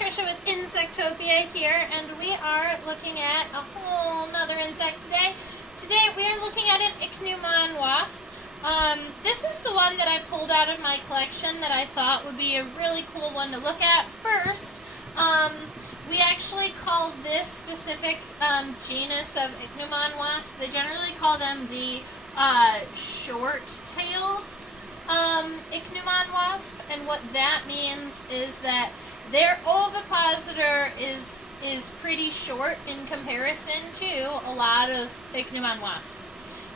Trisha with Insectopia here, and we are looking at a whole nother insect today. Today we are looking at an Ichneumon wasp. This is the one that I pulled out of my collection that I thought would be a really cool one to look at. First, we actually call this specific genus of Ichneumon wasp, they generally call them the short-tailed Ichneumon wasp, and what that means is that their ovipositor is pretty short in comparison to a lot of Ichneumon wasps.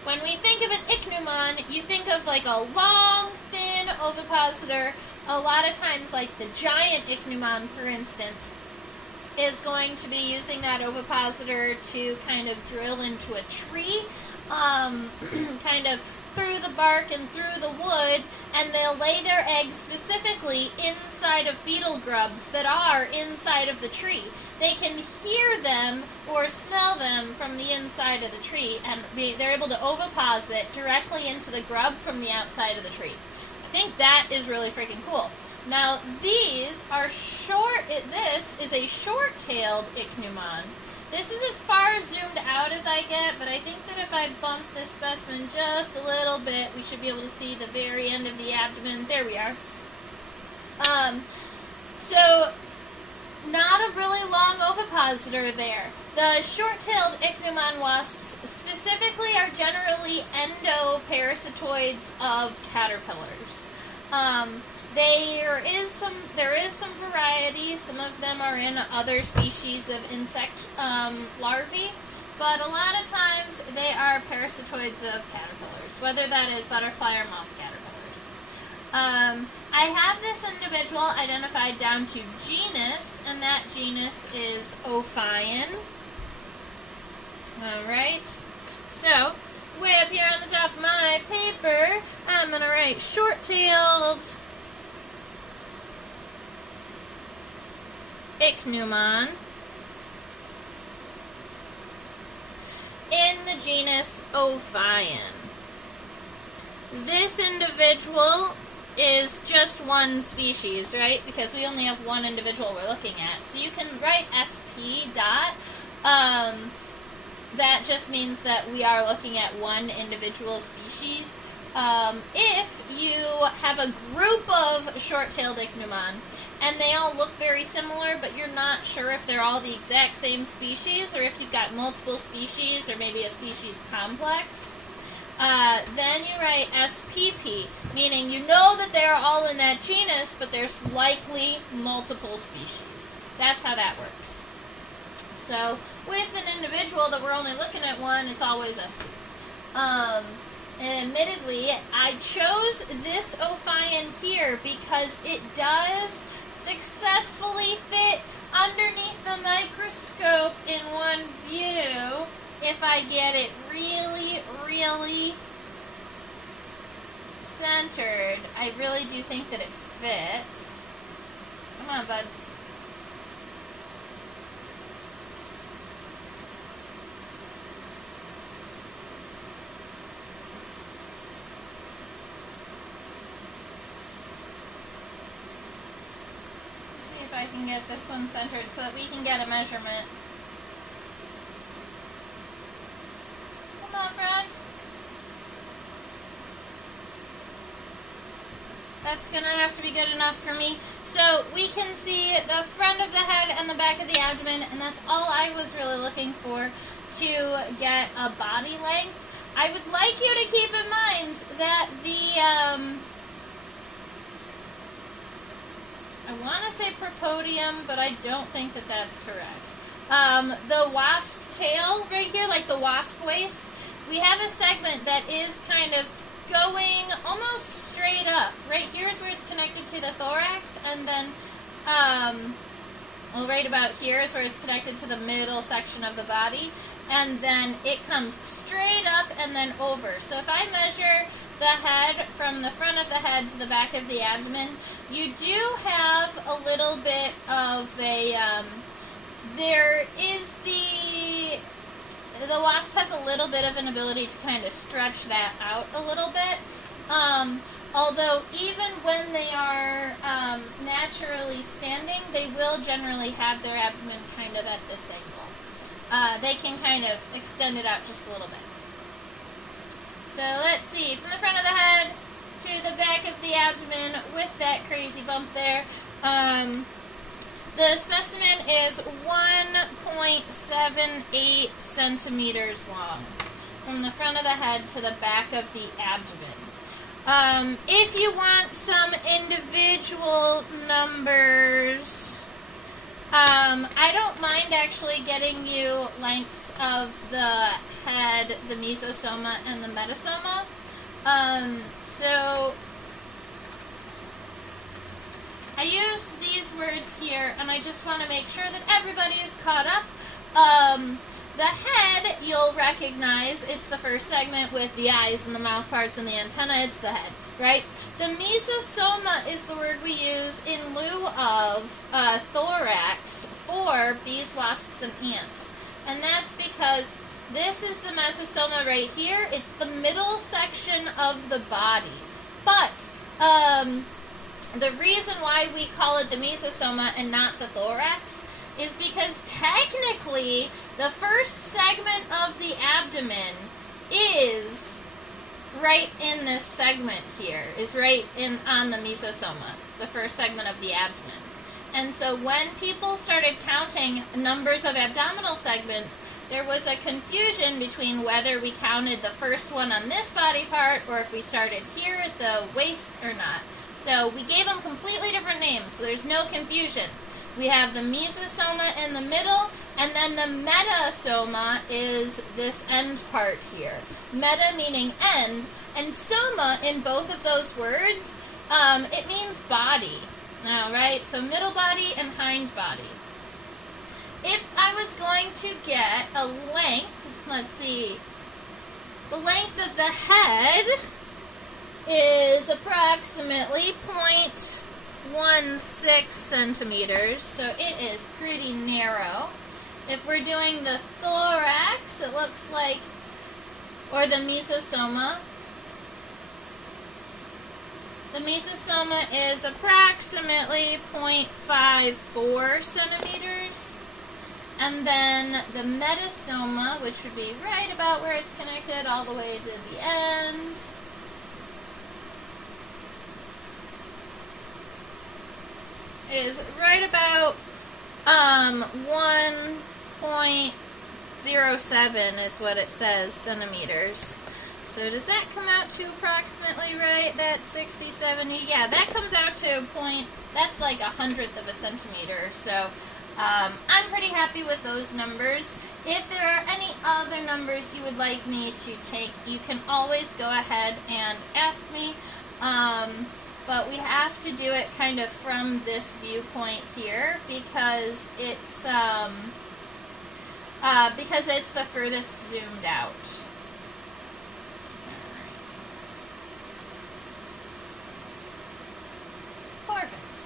When we think of an Ichneumon, you think of like a long, thin ovipositor. A lot of times, like the giant Ichneumon, for instance, is going to be using that ovipositor to kind of drill into a tree, kind of through the bark and through the wood, and they'll lay their eggs specifically inside of beetle grubs that are inside of the tree. They can hear them or smell them from the inside of the tree, and they're able to oviposit directly into the grub from the outside of the tree. I think that is really freaking cool. Now, these are this is a short-tailed Ichneumon. This is as far zoomed out as I get, but I think that if I bump this specimen just a little bit, we should be able to see the very end of the abdomen. There we are. So, not a really long ovipositor there. The short-tailed Ichneumon wasps specifically are generally endoparasitoids of caterpillars. There is some variety. Some of them are in other species of insect larvae, but a lot of times they are parasitoids of caterpillars, whether that is butterfly or moth caterpillars. I have this individual identified down to genus, and that genus is Ophion. Alright, so way up here on the top of my paper, I'm going to write short-tailed Ichneumon in the genus Ophion. This individual is just one species, right? Because we only have one individual we're looking at. So you can write SP dot. That just means that we are looking at one individual species. If you have a group of short-tailed Ichneumon, and they all look very similar, but you're not sure if they're all the exact same species, or if you've got multiple species, or maybe a species complex, then you write SPP, meaning you know that they are all in that genus, but there's likely multiple species. That's how that works. So, with an individual that we're only looking at one, it's always SP. Admittedly, I chose this Ophion here because it does successfully fit underneath the microscope in one view if I get it really, really centered. I really do think that it fits. Come on, bud. If I can get this one centered so that we can get a measurement. Come on, friend. That's gonna have to be good enough for me. So we can see the front of the head and the back of the abdomen, and that's all I was really looking for to get a body length. I would like you to keep in mind that I want to say propodium, but I don't think that that's correct. The wasp tail right here, like the wasp waist, we have a segment that is kind of going almost straight up. Right here is where it's connected to the thorax, and then right about here is where it's connected to the middle section of the body, and then it comes straight up and then over. So if I measure the head from the front of the head to the back of the abdomen, you do have a little bit of a, there is the wasp has a little bit of an ability to kind of stretch that out a little bit. Although even when they are naturally naturally standing, they will generally have their abdomen kind of at this angle. They can kind of extend it out just a little bit. So let's see, from the front of the head to the back of the abdomen with that crazy bump there. The specimen is 1.78 centimeters long from the front of the head to the back of the abdomen. If you want some individual numbers, I don't mind actually getting you lengths of the head, the mesosoma, and the metasoma. So I used these words here, and I just want to make sure that everybody is caught up. The head, you'll recognize, it's the first segment with the eyes and the mouth parts and the antenna. It's the head, right? The mesosoma is the word we use in lieu of thorax for bees, wasps, and ants. And that's because this is the mesosoma right here. It's the middle section of the body. But the reason why we call it the mesosoma and not the thorax is because technically the first segment of the abdomen is right in this segment here, is right in on the mesosoma, the first segment of the abdomen. And so when people started counting numbers of abdominal segments, there was a confusion between whether we counted the first one on this body part or if we started here at the waist or not. So we gave them completely different names, so there's no confusion. We have the mesosoma in the middle, and then the metasoma is this end part here. Meta meaning end, and soma in both of those words, it means body. All right, so middle body and hind body. If I was going to get a length, let's see, the length of the head is approximately 0.16 centimeters, so it is pretty narrow. If we're doing the thorax, it looks like, or the mesosoma, the mesosoma is approximately 0.54 centimeters. And then the metasoma, which would be right about where it's connected all the way to the end, is right about 1.07 is what it says, centimeters. So does that come out to approximately right? That's 60, 70. Yeah, that comes out to that's like 1/100 of a centimeter. So I'm pretty happy with those numbers. If there are any other numbers you would like me to take, you can always go ahead and ask me. But we have to do it kind of from this viewpoint here because it's the furthest zoomed out. Perfect.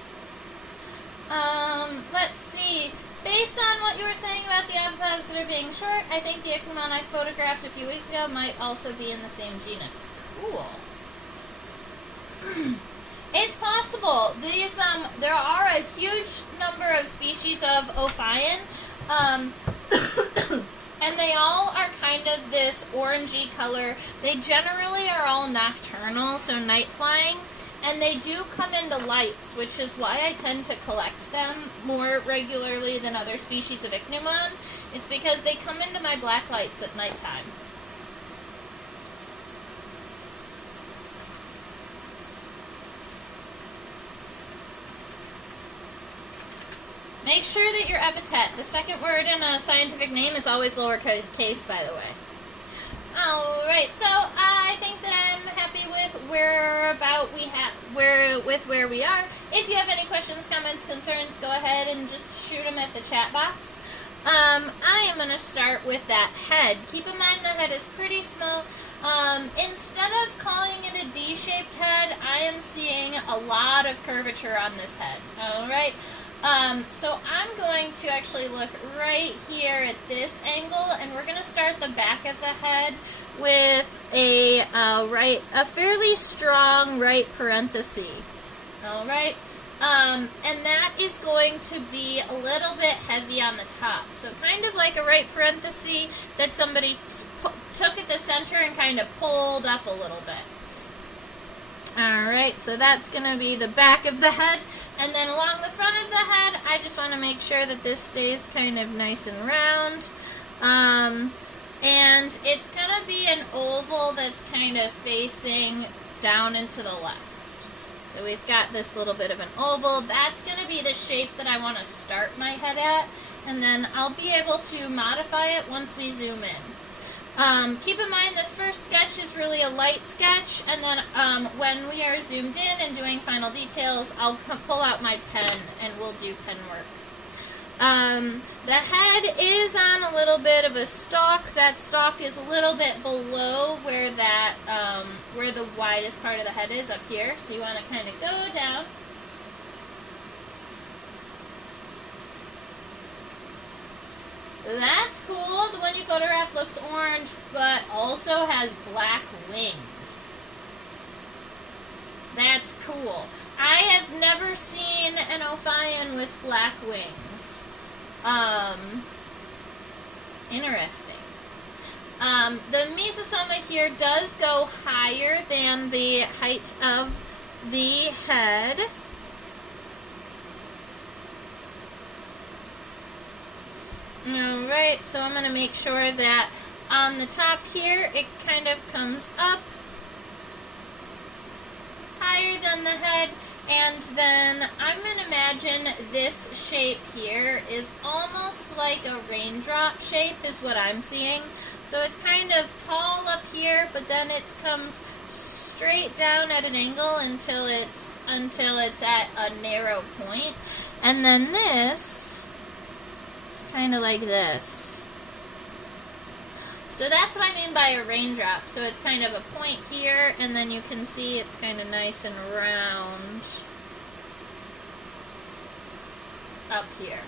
Let's see. Based on what you were saying about the ovipositor being short, I think the Ichneumon I photographed a few weeks ago might also be in the same genus. Cool. It's possible. These, there are a huge number of species of Ophion, and they all are kind of this orangey color. They generally are all nocturnal, so night flying, and they do come into lights, which is why I tend to collect them more regularly than other species of Ichneumon. It's because they come into my black lights at nighttime. Make sure that your epithet, the second word in a scientific name, is always lowercase, by the way. Alright, so I think that I'm happy with where we are. If you have any questions, comments, concerns, go ahead and just shoot them at the chat box. I am going to start with that head. Keep in mind the head is pretty small. Instead of calling it a D-shaped head, I am seeing a lot of curvature on this head. Alright? So I'm going to actually look right here at this angle, and we're going to start the back of the head with a fairly strong right parenthesis. Alright? And that is going to be a little bit heavy on the top. So kind of like a right parenthesis that somebody took at the center and kind of pulled up a little bit. Alright, so that's going to be the back of the head. And then along the front of the head, I just want to make sure that this stays kind of nice and round. And it's going to be an oval that's kind of facing down and to the left. So we've got this little bit of an oval. That's going to be the shape that I want to start my head at. And then I'll be able to modify it once we zoom in. Keep in mind this first sketch is really a light sketch. And then when we are zoomed in and doing final details, I'll pull out my pen and we'll do pen work. The head is on a little bit of a stalk. That stalk is a little bit below where that, where the widest part of the head is up here. So you want to kind of go down. That's cool. The one you photographed looks orange, but also has black wings. That's cool. I have never seen an Ophion with black wings. Interesting. The mesosoma here does go higher than the height of the head. Alright, so I'm going to make sure that on the top here it kind of comes up higher than the head. And then I'm going to imagine this shape here is almost like a raindrop shape is what I'm seeing. So it's kind of tall up here, but then it comes straight down at an angle until it's at a narrow point. And then this is kind of like this. So that's what I mean by a raindrop. So it's kind of a point here, and then you can see it's kind of nice and round up here.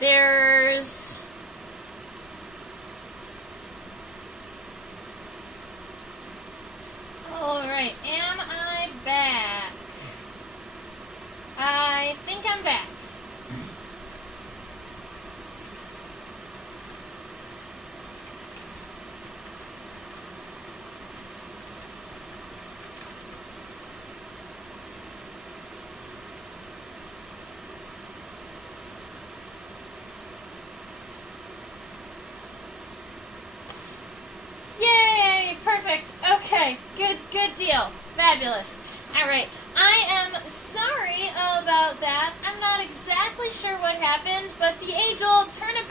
There's alright, am I back? I think I'm back. Okay, good deal. Fabulous. Alright, I am sorry about that. I'm not exactly sure what happened, but the age-old turn it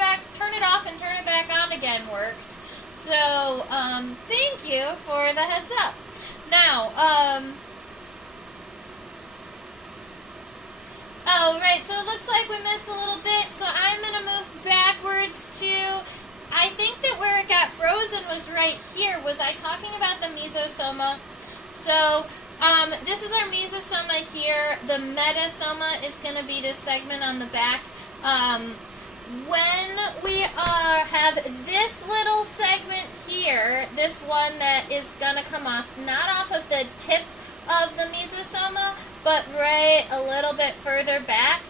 off and turn it back on again worked. So, thank you for the heads up. Now, oh, right, so it looks like we missed a little bit, so I'm going to move backwards to... I think that where it got frozen was right here. Was I talking about the mesosoma? So, this is our mesosoma here. The metasoma is going to be this segment on the back. When we have this little segment here, this one that is going to come off, not off of the tip of the mesosoma, but right a little bit further back,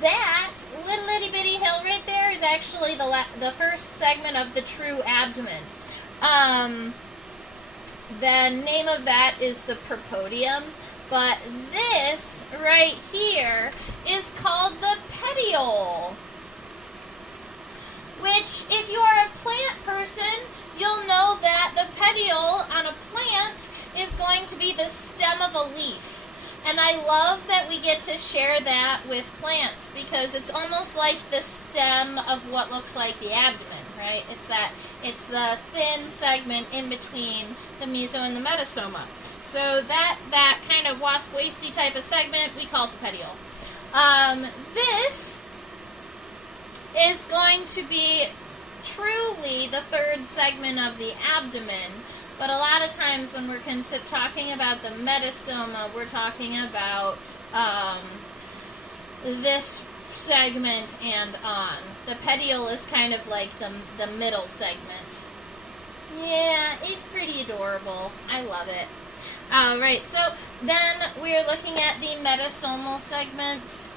that little itty bitty hill right there is actually the first segment of the true abdomen. The name of that is the propodium, but this right here is called the petiole. Which, if you are a plant person, you'll know that the petiole on a plant is going to be the stem of a leaf. And I love that we get to share that with plants because it's almost like the stem of what looks like the abdomen, right? It's the thin segment in between the meso and the metasoma. So that kind of wasp waisty type of segment we call the petiole. This is going to be truly the third segment of the abdomen. But a lot of times when we're talking about the metasoma, we're talking about this segment and on. The petiole is kind of like the middle segment. Yeah, it's pretty adorable. I love it. Alright, so then we're looking at the metasomal segments,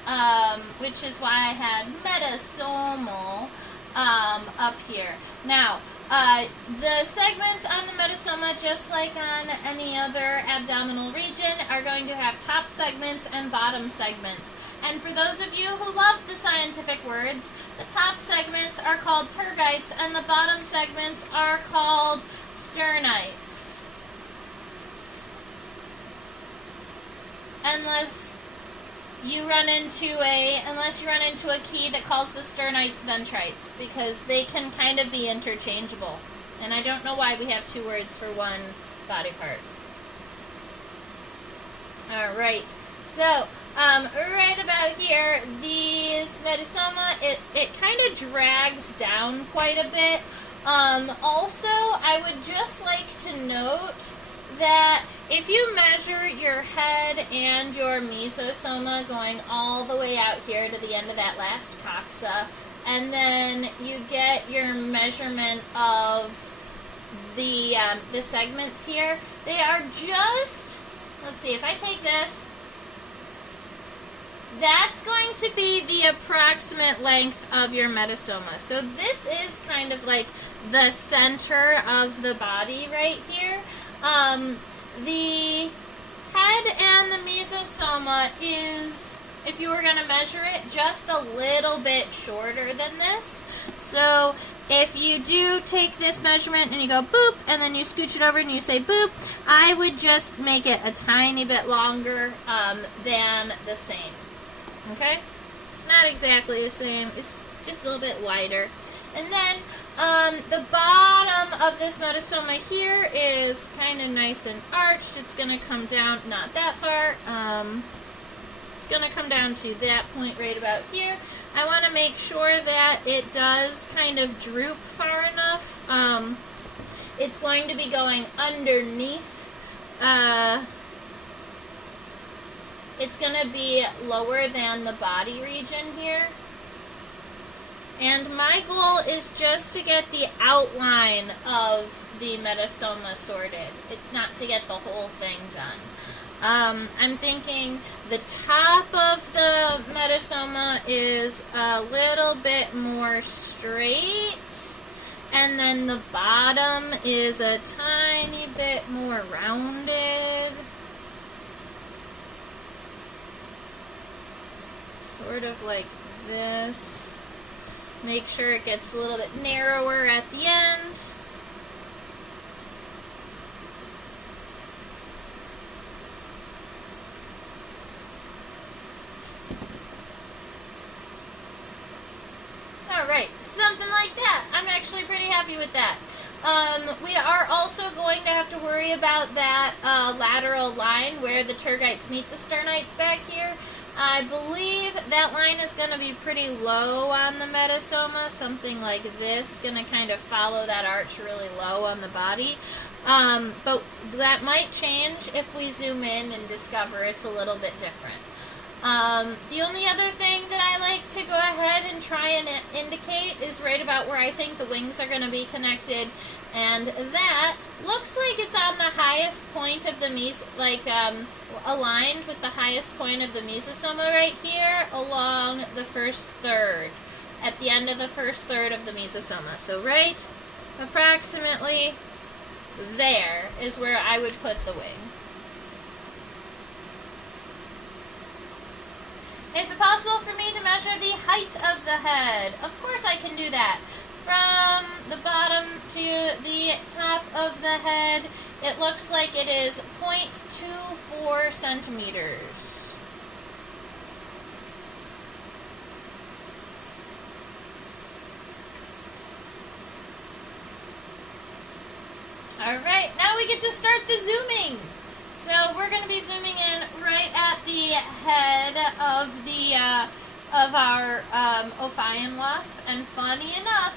which is why I had metasomal up here. Now, the segments on the metasoma, just like on any other abdominal region, are going to have top segments and bottom segments. And for those of you who love the scientific words, the top segments are called tergites and the bottom segments are called sternites. Unless you run into a key that calls the sternites ventrites, because they can kind of be interchangeable. And I don't know why we have two words for one body part. Alright, so right about here, these metasoma, it kind of drags down quite a bit. Also, I would just like to note that if you measure your head and your mesosoma going all the way out here to the end of that last coxa, and then you get your measurement of the segments here, they are just, let's see, if I take this, that's going to be the approximate length of your metasoma. So this is kind of like the center of the body right here. The head and the mesosoma is, if you were going to measure it, just a little bit shorter than this. So if you do take this measurement and you go boop, and then you scooch it over and you say boop, I would just make it a tiny bit longer than the same. Okay? It's not exactly the same. It's just a little bit wider. And then the bottom of this metasoma here is kind of nice and arched. It's going to come down, not that far. It's going to come down to that point right about here. I want to make sure that it does kind of droop far enough. It's going to be going underneath. It's going to be lower than the body region here. And my goal is just to get the outline of the metasoma sorted. It's not to get the whole thing done. I'm thinking the top of the metasoma is a little bit more straight, and then the bottom is a tiny bit more rounded. Sort of like this. Make sure it gets a little bit narrower at the end. Alright, something like that. I'm actually pretty happy with that. We are also going to have to worry about that lateral line where the tergites meet the sternites back here. I believe that line is going to be pretty low on the metasoma, something like this, going to kind of follow that arch really low on the body. But that might change if we zoom in and discover it's a little bit different. The only other thing that I like to go ahead and try and indicate is right about where I think the wings are going to be connected, and that looks like it's on the highest point of the aligned with the highest point of the mesosoma right here along the first third, at the end of the first third of the mesosoma. So right approximately there is where I would put the wing. Is it possible for me to measure the height of the head? Of course I can do that. From the bottom to the top of the head, it looks like it is 0.24 centimeters. Alright, now we get to start the zooming. So we're going to be zooming in right at the head of the of our Ophion wasp, and funny enough,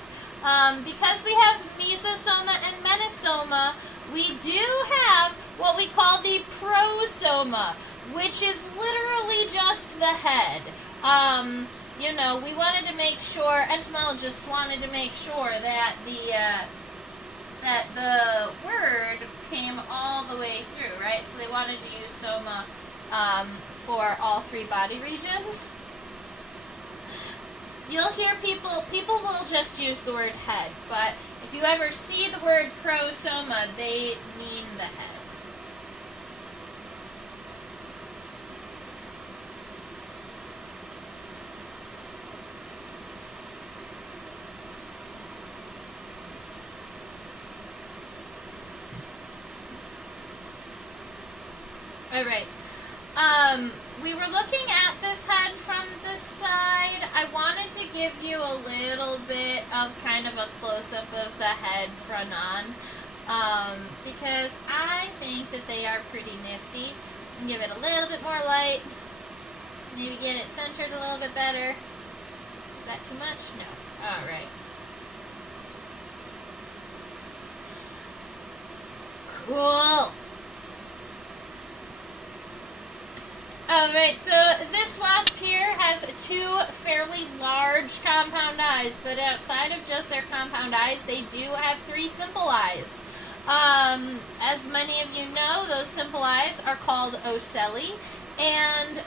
because we have mesosoma and metasoma, we do have what we call the prosoma, which is literally just the head. You know, we wanted to make sure, entomologists wanted to make sure that that the word came all the way through, right? So they wanted to use soma for all three body regions. You'll hear people will just use the word head, but if you ever see the word prosoma, they mean the head. All right. We were looking at this head from the side. I wanted to give you a little bit of kind of a close-up of the head front on, because I think that they are pretty nifty. And give it a little bit more light. Maybe get it centered a little bit better. Is that too much? No. All right. Cool. Alright, so this wasp here has two fairly large compound eyes, but outside of just their compound eyes, they do have three simple eyes. As many of you know, those simple eyes are called ocelli, and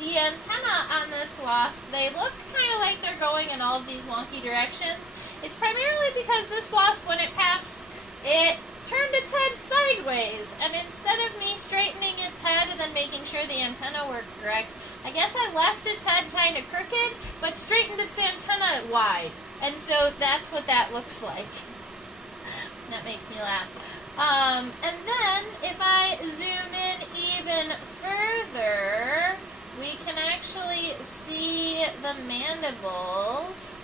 the antenna on this wasp, they look kind of like they're going in all of these wonky directions. It's primarily because this wasp, when it passed, it turned its head sideways, and instead of me straightening its head and then making sure the antenna were correct, I guess I left its head kind of crooked, but straightened its antenna wide, and so that's what that looks like. That makes me laugh. And then, if I zoom in even further, we can actually see the mandibles.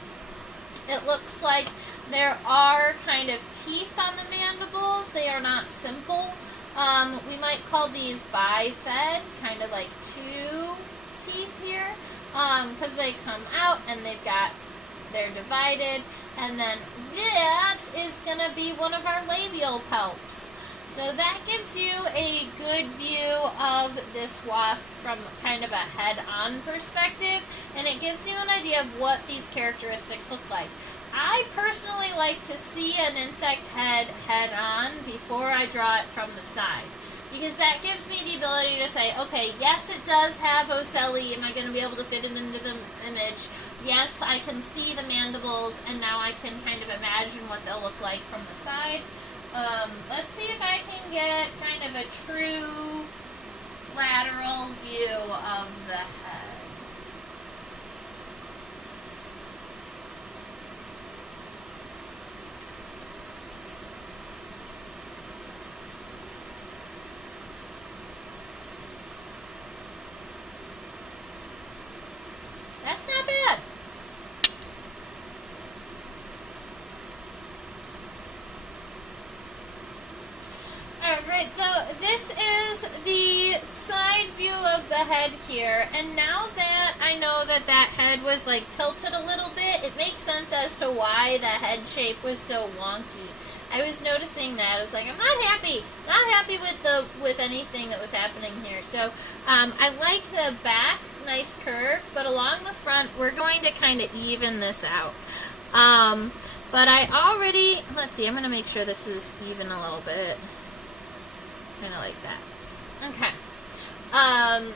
It looks like there are kind of teeth on the mandibles. They are not simple. We might call these bifid, kind of like two teeth here, because they come out and they're divided. And then that is going to be one of our labial palps. So that gives you a good view of this wasp from kind of a head-on perspective, and it gives you an idea of what these characteristics look like. I personally like to see an insect head-on before I draw it from the side, because that gives me the ability to say, okay, yes, it does have ocelli. Am I going to be able to fit it into the image? Yes, I can see the mandibles, and now I can kind of imagine what they'll look like from the side. Let's see if I can get kind of a true lateral view of the head. That's not bad. Alright, so this is the side view of the head here, and now that I know that that head was like tilted a little bit, it makes sense as to why the head shape was so wonky. I was noticing that. I was like, I'm not happy with anything that was happening here. So I like the back, nice curve, but along the front, we're going to kind of even this out. But I already, let's see, I'm going to make sure this is even a little bit. Kind of like that. Okay.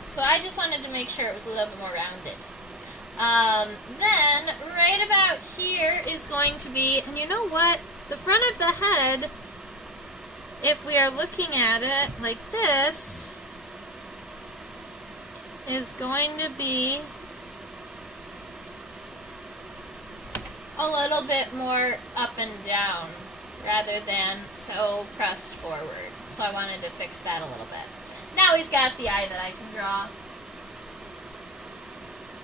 So I just wanted to make sure it was a little bit more rounded. Then, right about here is going to be, and you know what? The front of the head, if we are looking at it like this, is going to be a little bit more up and down rather than so pressed forward. So I wanted to fix that a little bit. Now we've got the eye that I can draw.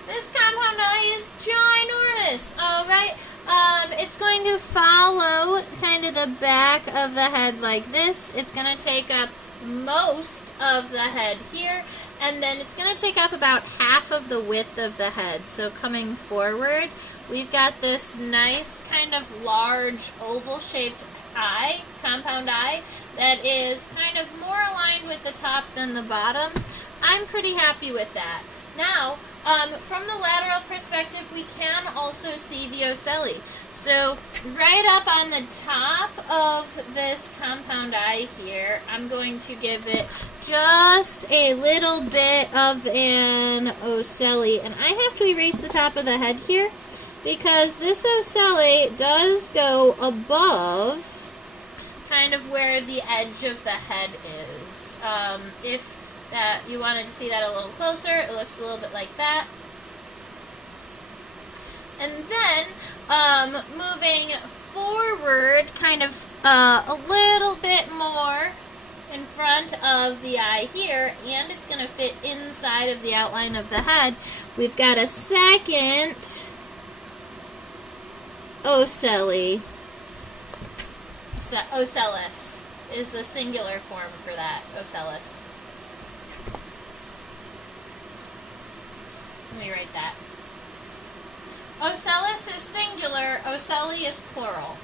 This compound eye is ginormous, alright? It's going to follow kind of the back of the head like this. It's going to take up most of the head here, and then it's going to take up about half of the width of the head. So coming forward, we've got this nice kind of large oval-shaped eye, compound eye, that is kind of more aligned with the top than the bottom. I'm pretty happy with that. Now, from the lateral perspective, we can also see the ocelli. So right up on the top of this compound eye here, I'm going to give it just a little bit of an ocelli. And I have to erase the top of the head here because this ocelli does go above kind of where the edge of the head is. If you wanted to see that a little closer, it looks a little bit like that. And then, moving forward, kind of a little bit more in front of the eye here, and it's going to fit inside of the outline of the head, we've got a second ocelli. Ocellus is the singular form for that, ocellus. Let me write that. Ocellus is singular, ocelli is plural.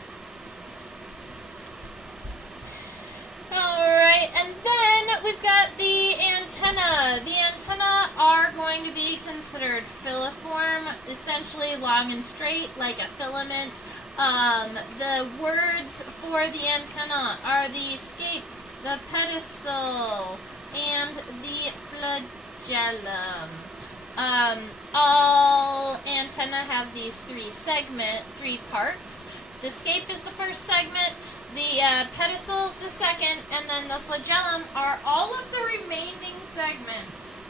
Alright, and then we've got the antenna. The antenna are going to be considered filiform, essentially long and straight, like a filament. The words for the antenna are the scape, the pedicel, and the flagellum. All antennae have these three parts. The scape is the first segment, the pedicel is the second, and then the flagellum are all of the remaining segments.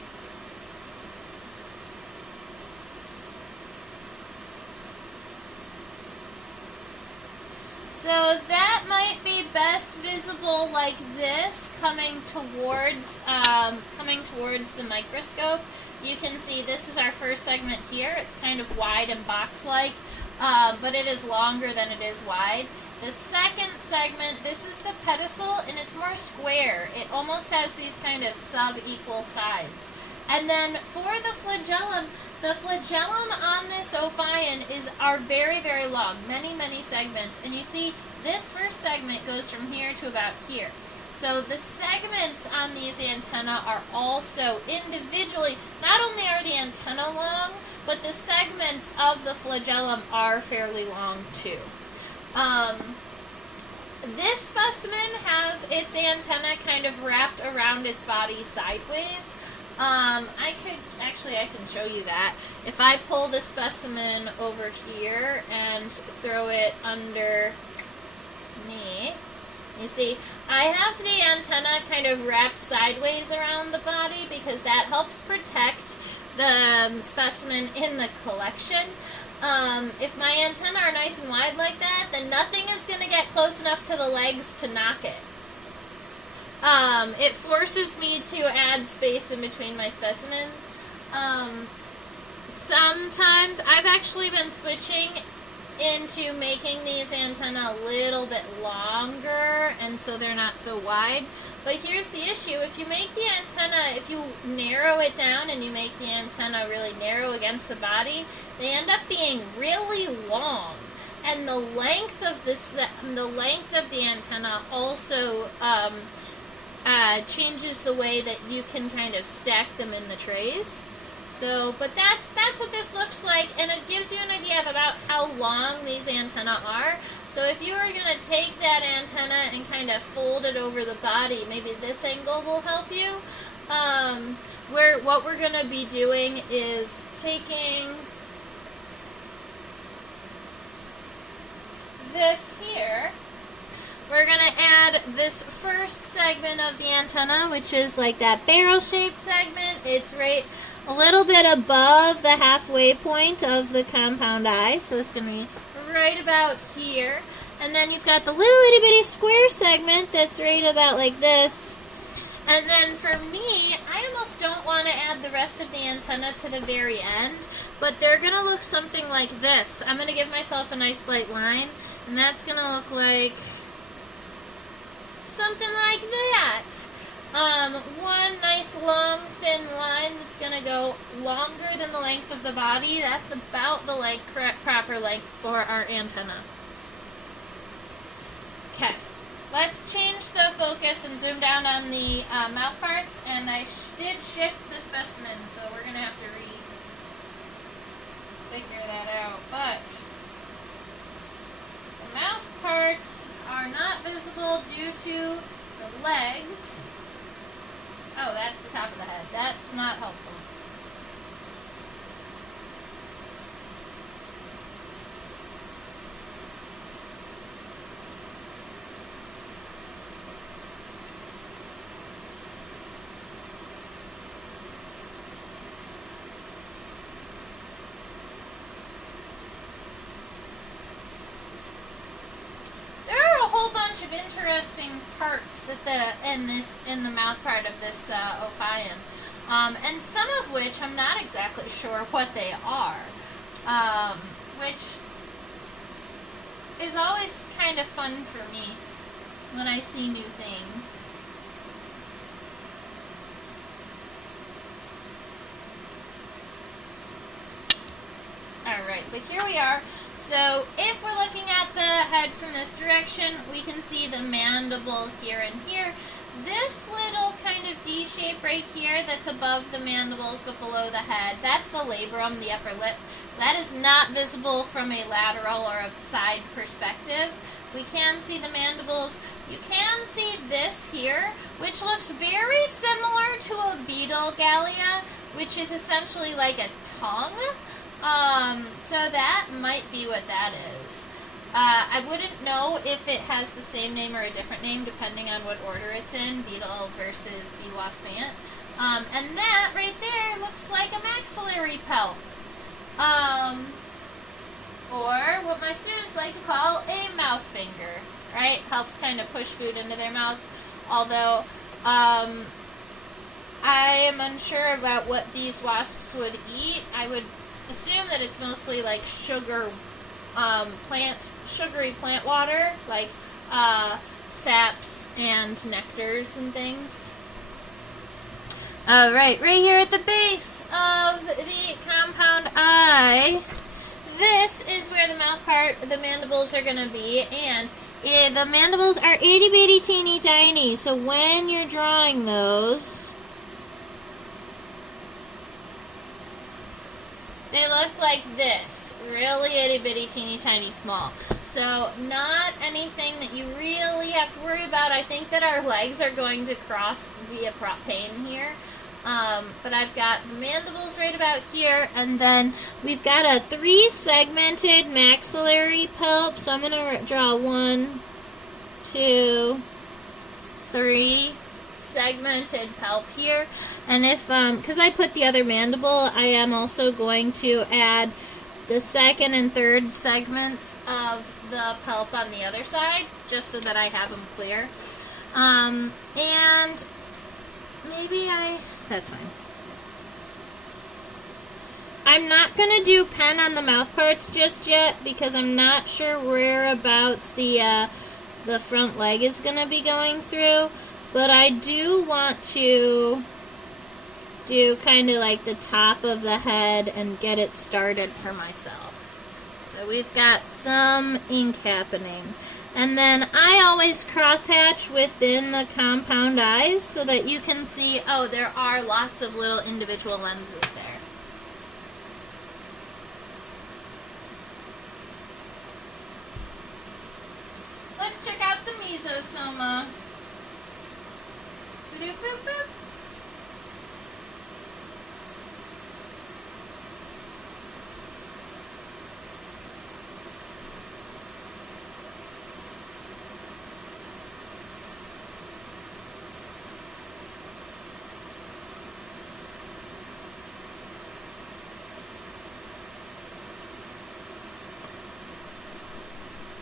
So that might be best visible like this, coming towards the microscope. You can see this is our first segment here. It's kind of wide and box-like, but it is longer than it is wide. The second segment, this is the pedicel, and it's more square. It almost has these kind of sub-equal sides. And then for the flagellum on this Ophion are very, very long, many, many segments. And you see, this first segment goes from here to about here. So the segments on these antennae are also individually, not only are the antenna long, but the segments of the flagellum are fairly long too. This specimen has its antenna kind of wrapped around its body sideways. I can show you that. If I pull the specimen over here and throw it underneath, you see, I have the antenna kind of wrapped sideways around the body because that helps protect the specimen in the collection. If my antennae are nice and wide like that, then nothing is going to get close enough to the legs to knock it. It forces me to add space in between my specimens. Sometimes I've actually been switching into making these antennae a little bit longer, and so they're not so wide. But here's the issue: if you make the antenna, if you narrow it down and you make the antenna really narrow against the body, they end up being really long. And the length of the antenna also changes the way that you can kind of stack them in the trays. So, but that's what this looks like, and it gives you an idea of about how long these antennae are. So if you are going to take that antenna and kind of fold it over the body, maybe this angle will help you. What we're going to be doing is taking this here. We're going to add this first segment of the antenna, which is like that barrel-shaped segment. It's right a little bit above the halfway point of the compound eye, so it's going to be right about here. And then you've got the little itty-bitty square segment that's right about like this. And then for me, I almost don't want to add the rest of the antenna to the very end, but they're going to look something like this. I'm going to give myself a nice light line, and that's going to look like something like that. One nice long thin line that's going to go longer than the length of the body. That's about the proper length for our antenna. Okay, let's change the focus and zoom down on the mouth parts, and I did shift the specimen, so we're going to have to figure that out, but interesting parts in the mouth part of this Ophion, and some of which I'm not exactly sure what they are, which is always kind of fun for me when I see new things. Alright, but here we are. So if we're looking at the head from this direction, we can see the mandible here and here. This little kind of D shape right here that's above the mandibles but below the head, that's the labrum, the upper lip. That is not visible from a lateral or a side perspective. We can see the mandibles. You can see this here, which looks very similar to a beetle gallia, which is essentially like a tongue. So that might be what that is. I wouldn't know if it has the same name or a different name depending on what order it's in, beetle versus bee, wasp, ant. And that right there looks like a maxillary pulp. Or what my students like to call a mouth finger, right? Helps kind of push food into their mouths. Although, I am unsure about what these wasps would eat. I would assume that it's mostly like sugary plant water, like saps and nectars and things. Alright, right here at the base of the compound eye, this is where the mouth part, the mandibles are going to be, and the mandibles are itty bitty teeny tiny, so when you're drawing those, they look like this, really itty bitty teeny tiny small. So not anything that you really have to worry about. I think that our legs are going to cross via prop pain here. But I've got the mandibles right about here, and then we've got a 3-segmented maxillary pulp. So I'm going to draw 1, 2, 3 segmented pulp here. And if, because I put the other mandible, I am also going to add the 2nd and 3rd segments of the pulp on the other side, just so that I have them clear. And maybe that's fine. I'm not going to do pen on the mouth parts just yet, because I'm not sure whereabouts the front leg is going to be going through. But I do want to do kind of like the top of the head and get it started for myself. So we've got some ink happening. And then I always crosshatch within the compound eyes so that you can see, oh, there are lots of little individual lenses there. Let's check out the mesosoma. Boop, boop, boop.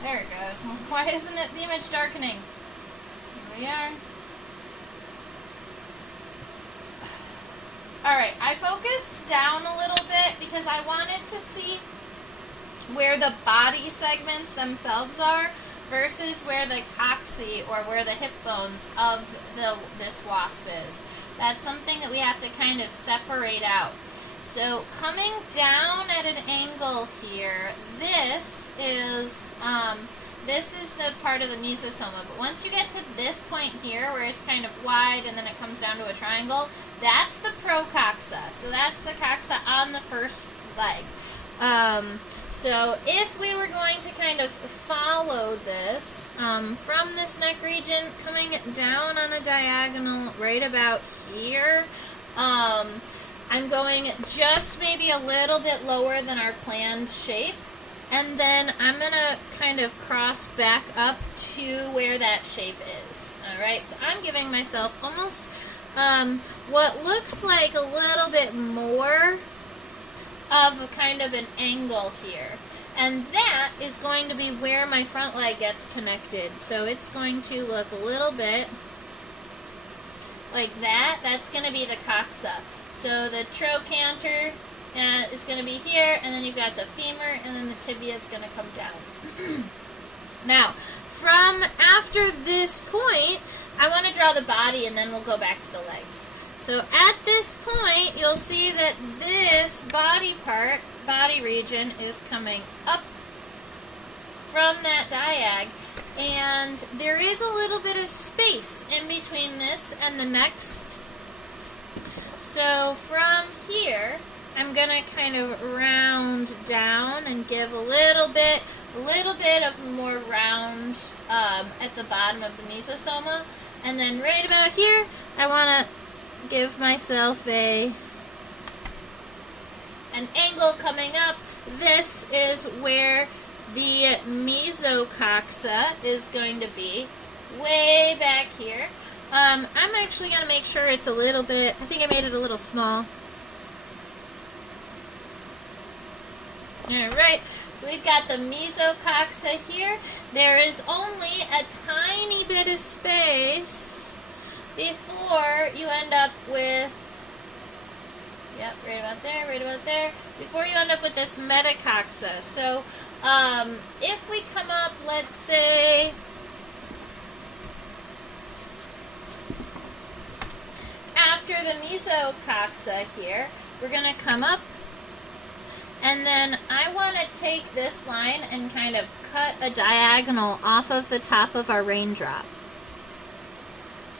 There it goes. Why isn't it the image darkening? Here we are. Alright, I focused down a little bit because I wanted to see where the body segments themselves are versus where the coccyx or where the hip bones of this wasp is. That's something that we have to kind of separate out. So coming down at an angle here, this is the part of the mesosoma. But once you get to this point here where it's kind of wide and then it comes down to a triangle, that's the procoxa. So that's the coxa on the first leg. So if we were going to kind of follow this from this neck region, coming down on a diagonal right about here, I'm going just maybe a little bit lower than our planned shape, and then I'm going to kind of cross back up to where that shape is. Alright, so I'm giving myself almost what looks like a little bit more of a kind of an angle here. And that is going to be where my front leg gets connected. So it's going to look a little bit like that. That's going to be the coxa. So the trochanter is going to be here, and then you've got the femur, and then the tibia is going to come down. Now, from after this point, I want to draw the body, and then we'll go back to the legs. So at this point, you'll see that this body part, body region, is coming up from that diag, and there is a little bit of space in between this and the next. So from here, I'm going to kind of round down and give a little bit of more round at the bottom of the mesosoma. And then right about here, I want to give myself an angle coming up. This is where the mesocoxa is going to be, way back here. I'm actually going to make sure it's a little bit, I think I made it a little small. Alright, so we've got the mesocoxa here. There is only a tiny bit of space before you end up with, yep, right about there, before you end up with this metacoxa. So, if we come up, let's say, after the mesocoxa here, we're going to come up, and then I want to take this line and kind of cut a diagonal off of the top of our raindrop.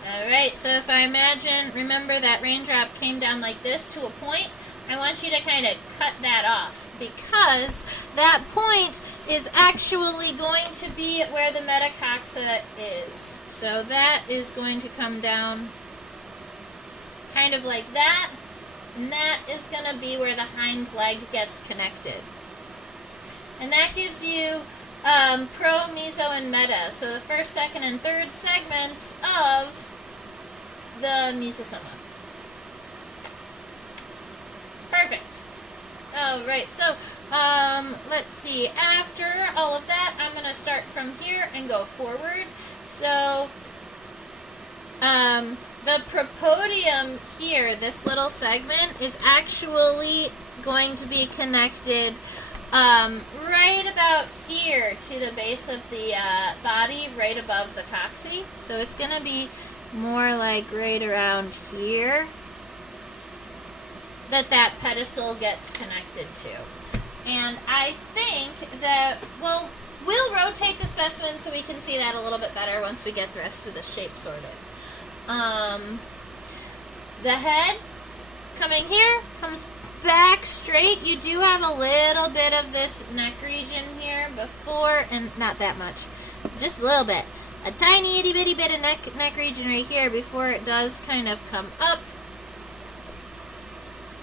Alright, so if I imagine, remember that raindrop came down like this to a point, I want you to kind of cut that off, because that point is actually going to be where the metacoxa is. So that is going to come down kind of like that, and that is going to be where the hind leg gets connected. And that gives you pro, meso, and meta, so the first, second, and third segments of the mesosoma. Perfect. Alright, so let's see. After all of that, I'm going to start from here and go forward. So the propodium here, this little segment, is actually going to be connected right about here to the base of the body, right above the coccyx. So it's going to be more like right around here that pedicel gets connected to. And I think that, well, we'll rotate the specimen so we can see that a little bit better once we get the rest of the shape sorted. The head coming here comes back straight. You do have a little bit of this neck region here before, and not that much, just a little bit. A tiny itty bitty bit of neck region right here before it does kind of come up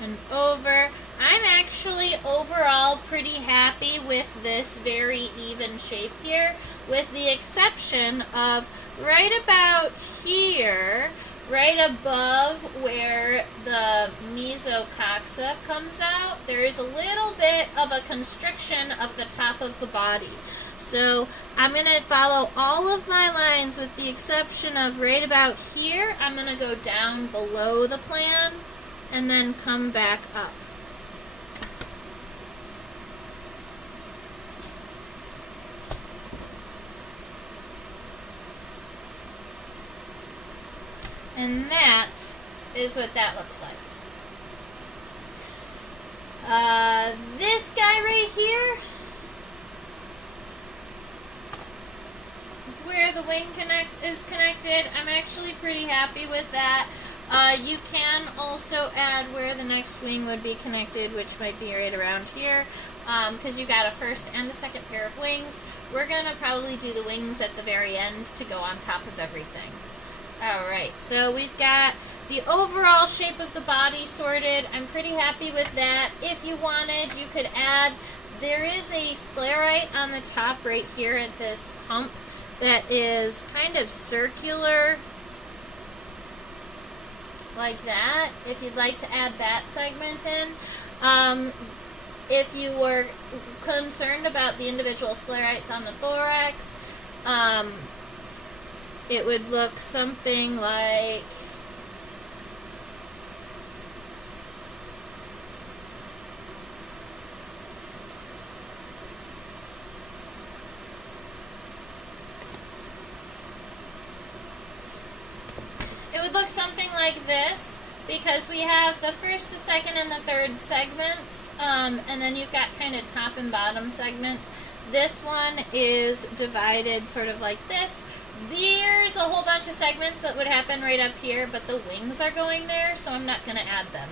and over. I'm actually overall pretty happy with this very even shape here, with the exception of right about here, right above where the mesocoxa comes out, there is a little bit of a constriction of the top of the body. So I'm going to follow all of my lines with the exception of right about here. I'm going to go down below the plan and then come back up. And that is what that looks like. This guy right here is where the wing is connected. I'm actually pretty happy with that. You can also add where the next wing would be connected, which might be right around here, because you've got a first and a second pair of wings. We're going to probably do the wings at the very end to go on top of everything. Alright, so we've got the overall shape of the body sorted. I'm pretty happy with that. If you wanted, you could add, there is a sclerite on the top right here at this hump that is kind of circular, like that, if you'd like to add that segment in. if you were concerned about the individual sclerites on the thorax, it would look something like this, because we have the first, the second, and the third segments, and then you've got kind of top and bottom segments. This one is divided sort of like this. There's a whole bunch of segments that would happen right up here, but the wings are going there, so I'm not going to add them.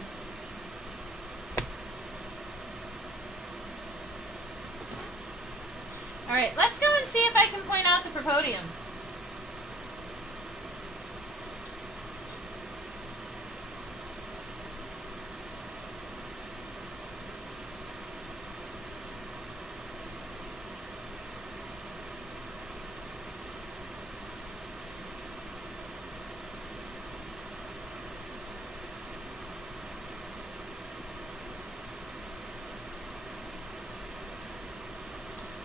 Alright, let's go and see if I can point out the propodium.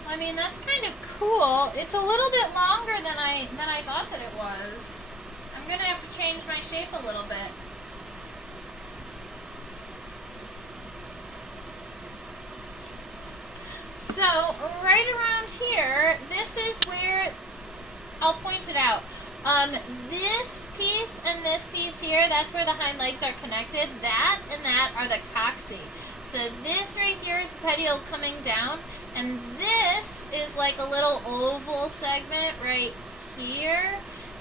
I mean, that's kind of cool. It's a little bit longer than I thought that it was. I'm gonna have to change my shape a little bit. So right around here, this is where I'll point it out. This piece and this piece here, that's where the hind legs are connected. That and that are the coccyx. So this right here is the petiole coming down. And this is like a little oval segment right here.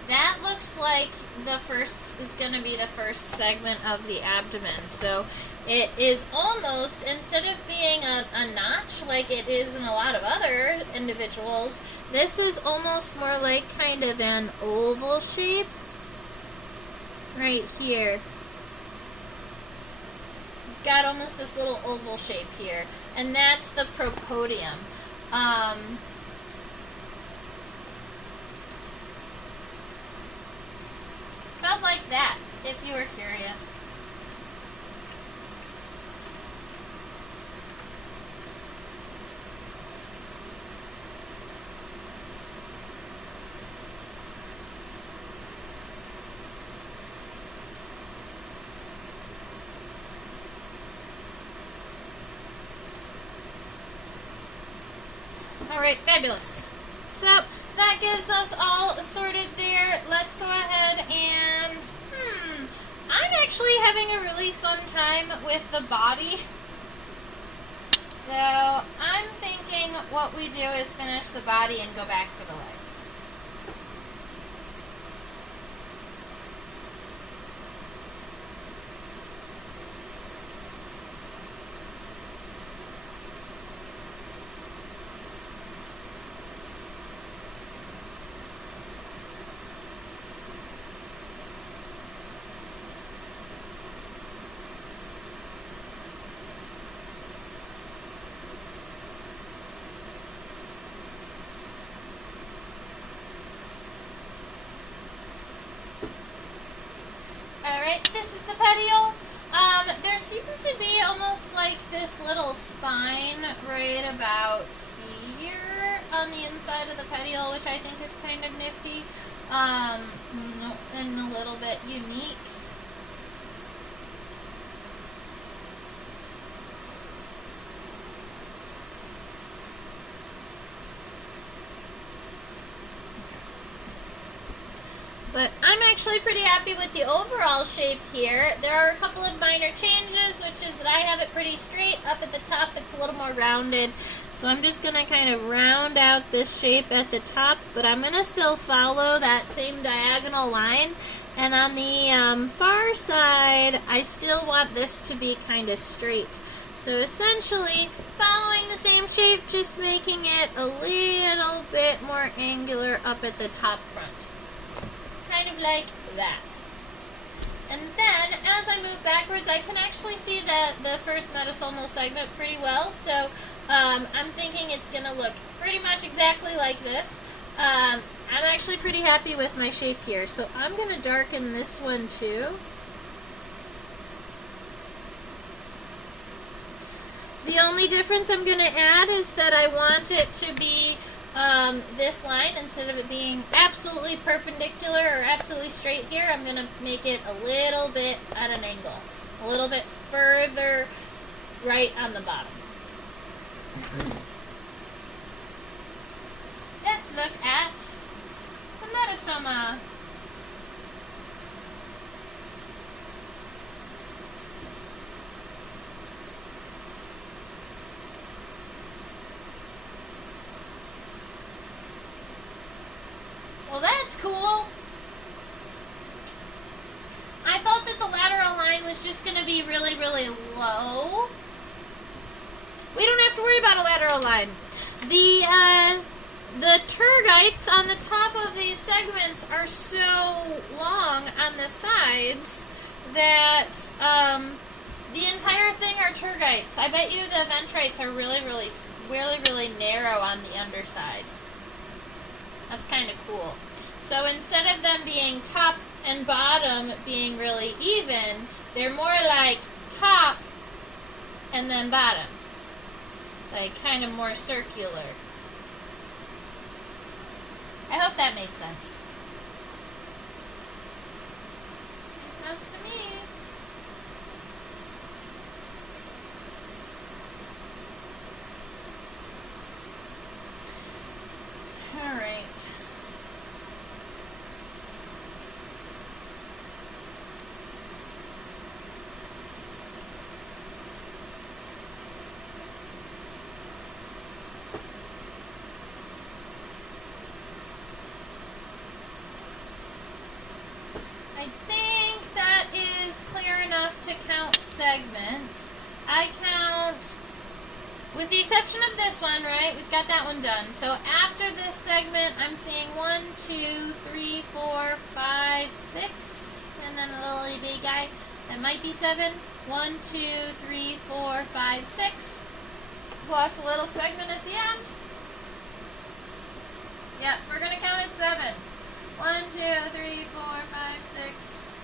That looks like the first is going to be the first segment of the abdomen. So it is almost, instead of being a notch like it is in a lot of other individuals, this is almost more like kind of an oval shape right here. You've got almost this little oval shape here. And that's the propodium. Spelled like that, if you were curious. Alright, fabulous. So, that gives us all sorted there. Let's go ahead and, I'm actually having a really fun time with the body. So, I'm thinking what we do is finish the body and go back for the legs. This is the petiole. There seems to be almost like this little spine right about here on the inside of the petiole, which I think is kind of nifty, and a little bit unique. But I'm actually pretty happy with the overall shape here. There are a couple of minor changes, which is that I have it pretty straight. Up at the top, it's a little more rounded. So I'm just going to kind of round out this shape at the top, but I'm going to still follow that same diagonal line. And on the far side, I still want this to be kind of straight. So essentially, following the same shape, just making it a little bit more angular up at the top front. Kind of like that. And then, as I move backwards, I can actually see the first metasomal segment pretty well. So, I'm thinking it's going to look pretty much exactly like this. I'm actually pretty happy with my shape here. So, I'm going to darken this one too. The only difference I'm going to add is that I want it to be this line. Instead of it being absolutely perpendicular or absolutely straight here, I'm going to make it a little bit at an angle. A little bit further right on the bottom. Let's look at the metasoma. Well, that's cool. I thought that the lateral line was just going to be really, really low. We don't have to worry about a lateral line. The tergites on the top of these segments are so long on the sides that the entire thing are tergites. I bet you the ventrites are really narrow on the underside. That's kind of cool. So instead of them being top and bottom being really even, they're more like top and then bottom. Like kind of more circular. I hope that made sense. Makes sense to me. All right. I think that is clear enough to count segments. I count, with the exception of this one, right? We've got that one done. So after this segment, I'm seeing 1, 2, 3, 4, 5, 6, and then a little itty bitty guy. That might be 7. 1, 2, 3, 4, 5, 6. Plus a little segment at the end. Yep, we're going to count it 7. 1, 2, 3, 4, 5, 6.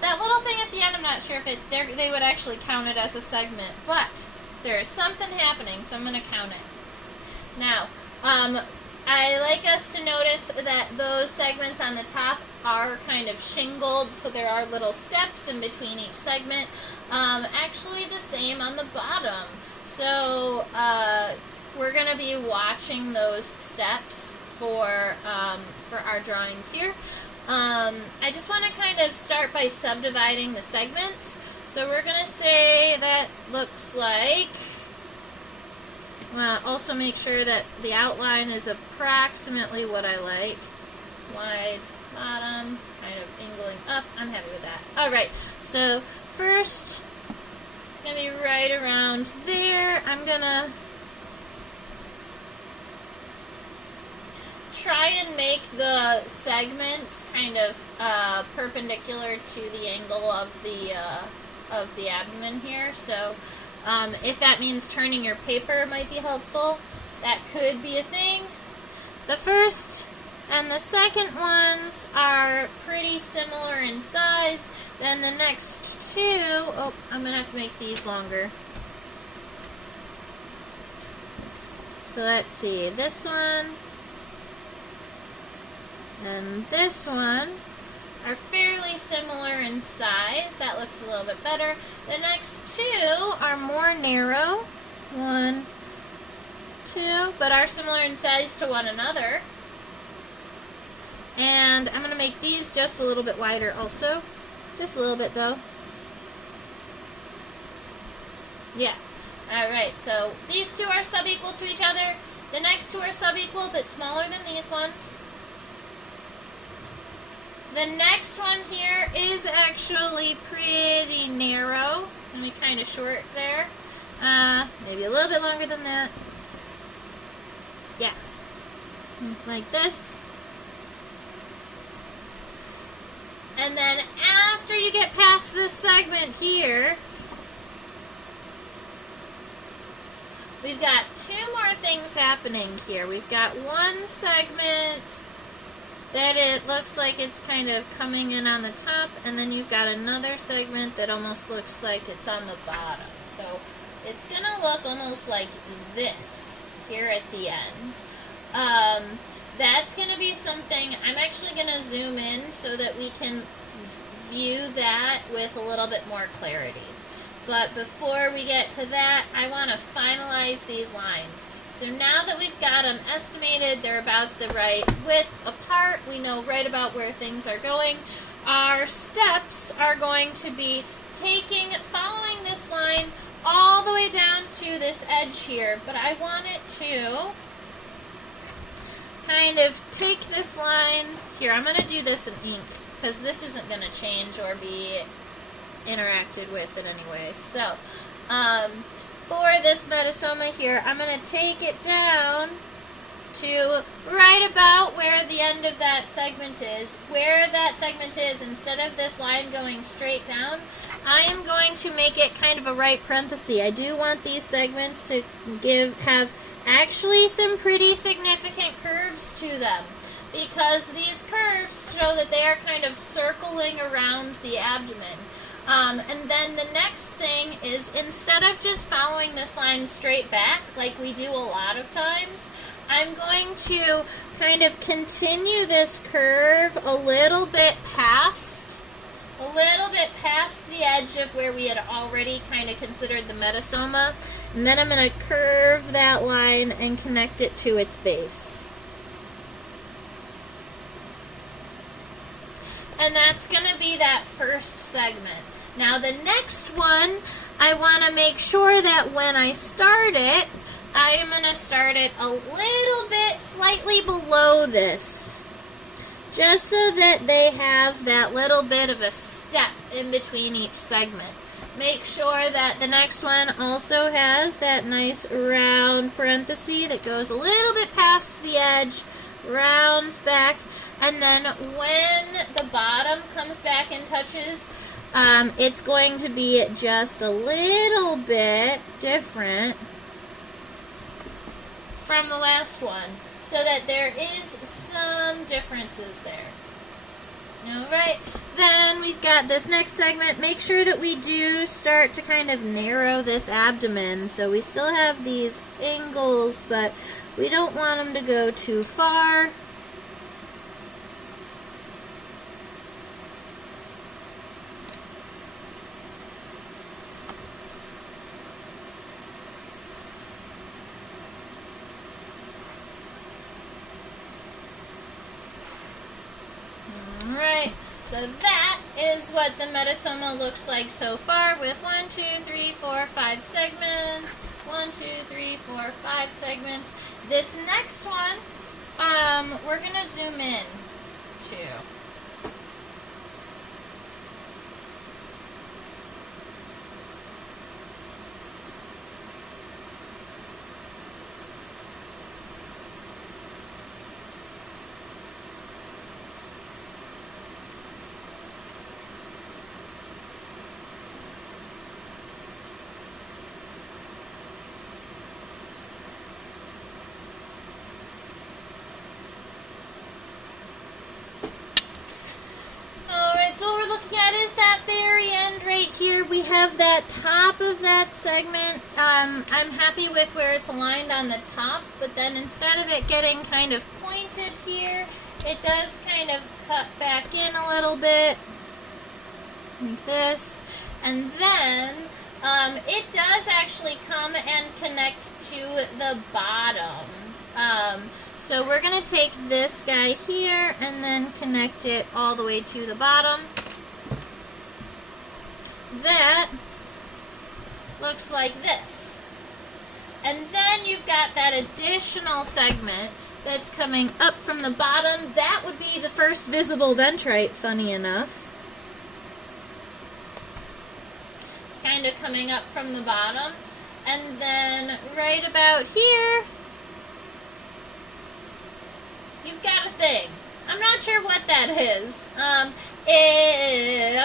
That little thing at the end, I'm not sure if it's there. They would actually count it as a segment, but there is something happening, so I'm going to count it. Now, I like us to notice that those segments on the top are kind of shingled, so there are little steps in between each segment. Actually, the same on the bottom. So we're going to be watching those steps for our drawings here. I just want to kind of start by subdividing the segments. So we're going to say that looks like, I want to also make sure that the outline is approximately what I like. Wide bottom, kind of angling up. I'm happy with that. Alright, so first, it's going to be right around there. I'm going to try and make the segments kind of perpendicular to the angle of the abdomen here. So if that means turning your paper might be helpful, that could be a thing. The first and the second ones are pretty similar in size. Then the next two, oh, I'm going to have to make these longer. So let's see, this one and this one are fairly similar in size. That looks a little bit better. The next two are more narrow. 1, 2, but are similar in size to one another. And I'm going to make these just a little bit wider also. Just a little bit though. Yeah. Alright, so these two are subequal to each other. The next two are subequal but smaller than these ones. The next one here is actually pretty narrow. It's going to be kind of short there. Maybe a little bit longer than that. Yeah. Like this. And then after you get past this segment here, we've got two more things happening here. We've got one segment that it looks like it's kind of coming in on the top, and then you've got another segment that almost looks like it's on the bottom. So it's going to look almost like this here at the end. That's going to be something, I'm actually going to zoom in so that we can view that with a little bit more clarity. But before we get to that, I want to finalize these lines. So now that we've got them estimated, they're about the right width apart, we know right about where things are going. Our steps are going to be following this line all the way down to this edge here, but I want it to kind of take this line here. I'm going to do this in ink because this isn't going to change or be interacted with in any way. So, for this metasoma here, I'm going to take it down to right about where the end of that segment is. Where that segment is, instead of this line going straight down, I am going to make it kind of a right parenthesis. I do want these segments to have actually some pretty significant curves to them, because these curves show that they are kind of circling around the abdomen. And then the next thing is, instead of just following this line straight back like we do a lot of times, I'm going to kind of continue this curve a little bit past the edge of where we had already kind of considered the metasoma, and then I'm going to curve that line and connect it to its base. And that's going to be that first segment. Now the next one, I want to make sure that when I start it, I am going to start it a little bit slightly below this, just so that they have that little bit of a step in between each segment. Make sure that the next one also has that nice round parenthesis that goes a little bit past the edge, rounds back, and then when the bottom comes back and touches, it's going to be just a little bit different from the last one, so that there is some differences there. Alright, then we've got this next segment. Make sure that we do start to kind of narrow this abdomen. So we still have these angles, but we don't want them to go too far. Alright, so that is what the metasoma looks like so far, with 1, 2, 3, 4, 5 segments. 1, 2, 3, 4, 5 segments. This next one, we're going to zoom in to. So what we're looking at is that very end right here. We have that top of that segment. I'm happy with where it's aligned on the top, but then instead of it getting kind of pointed here, it does kind of cut back in a little bit, like this. And then it does actually come and connect to the bottom. So we're going to take this guy here and then connect it all the way to the bottom. That looks like this. And then you've got that additional segment that's coming up from the bottom. That would be the first visible ventrite, funny enough. It's kind of coming up from the bottom. And then right about here, you've got a thing. I'm not sure what that is. I'm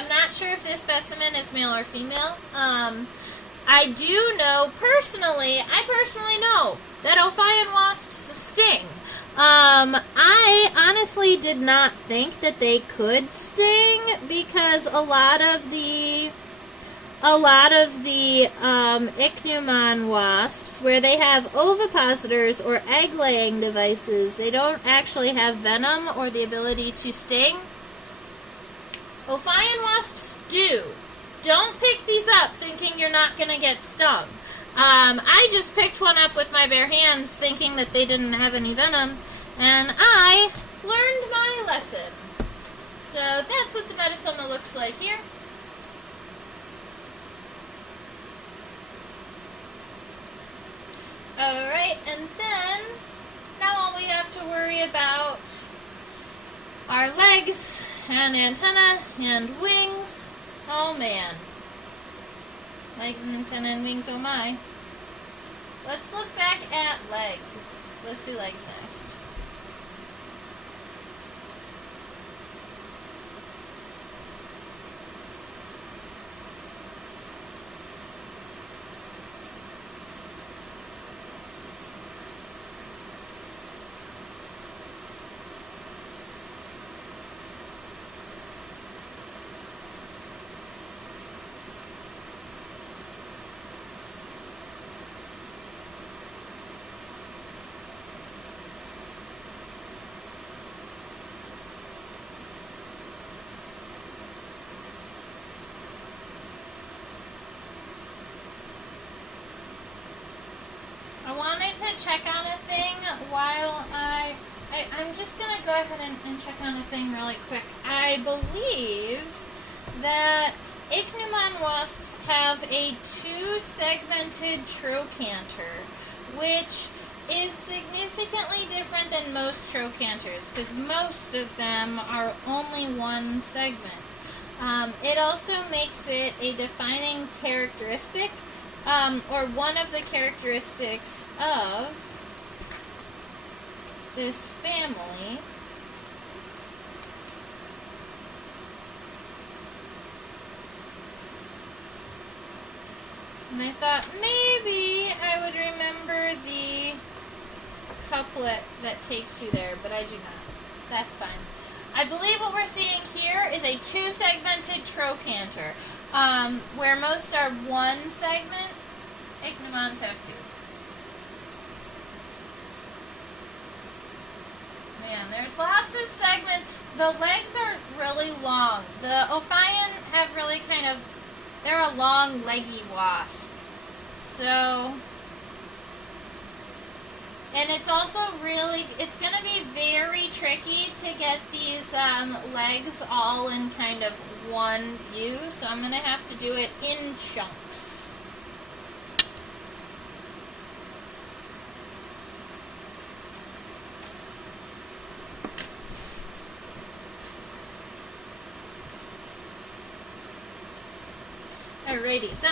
not sure if this specimen is male or female. I do know I personally know that Ophion wasps sting. I honestly did not think that they could sting, because a lot of the a lot of the Ichneumon wasps, where they have ovipositors or egg-laying devices, they don't actually have venom or the ability to sting. Ophion wasps do. Don't pick these up thinking you're not going to get stung. I just picked one up with my bare hands thinking that they didn't have any venom, and I learned my lesson. So that's what the Metasoma looks like here. Alright, and then now all we have to worry about are legs and antenna and wings. Oh man. Legs and antenna and wings, oh my. Let's look back at legs. Let's do legs next. I wanted to check on a thing while I'm just going to go ahead and check on a thing really quick. I believe that Ichneumon wasps have a two-segmented trochanter, which is significantly different than most trochanters, because most of them are only one segment. It also makes it a defining characteristic, or one of the characteristics of this family. And I thought maybe I would remember the couplet that takes you there, but I do not. That's fine. I believe what we're seeing here is a two-segmented trochanter, where most are one segment. Ichneumons have two. Man, there's lots of segments. The legs are really long. The Ophion have really they're a long, leggy wasp. So, and it's also it's going to be very tricky to get these legs all in kind of one view. So I'm going to have to do it in chunks. Alrighty, so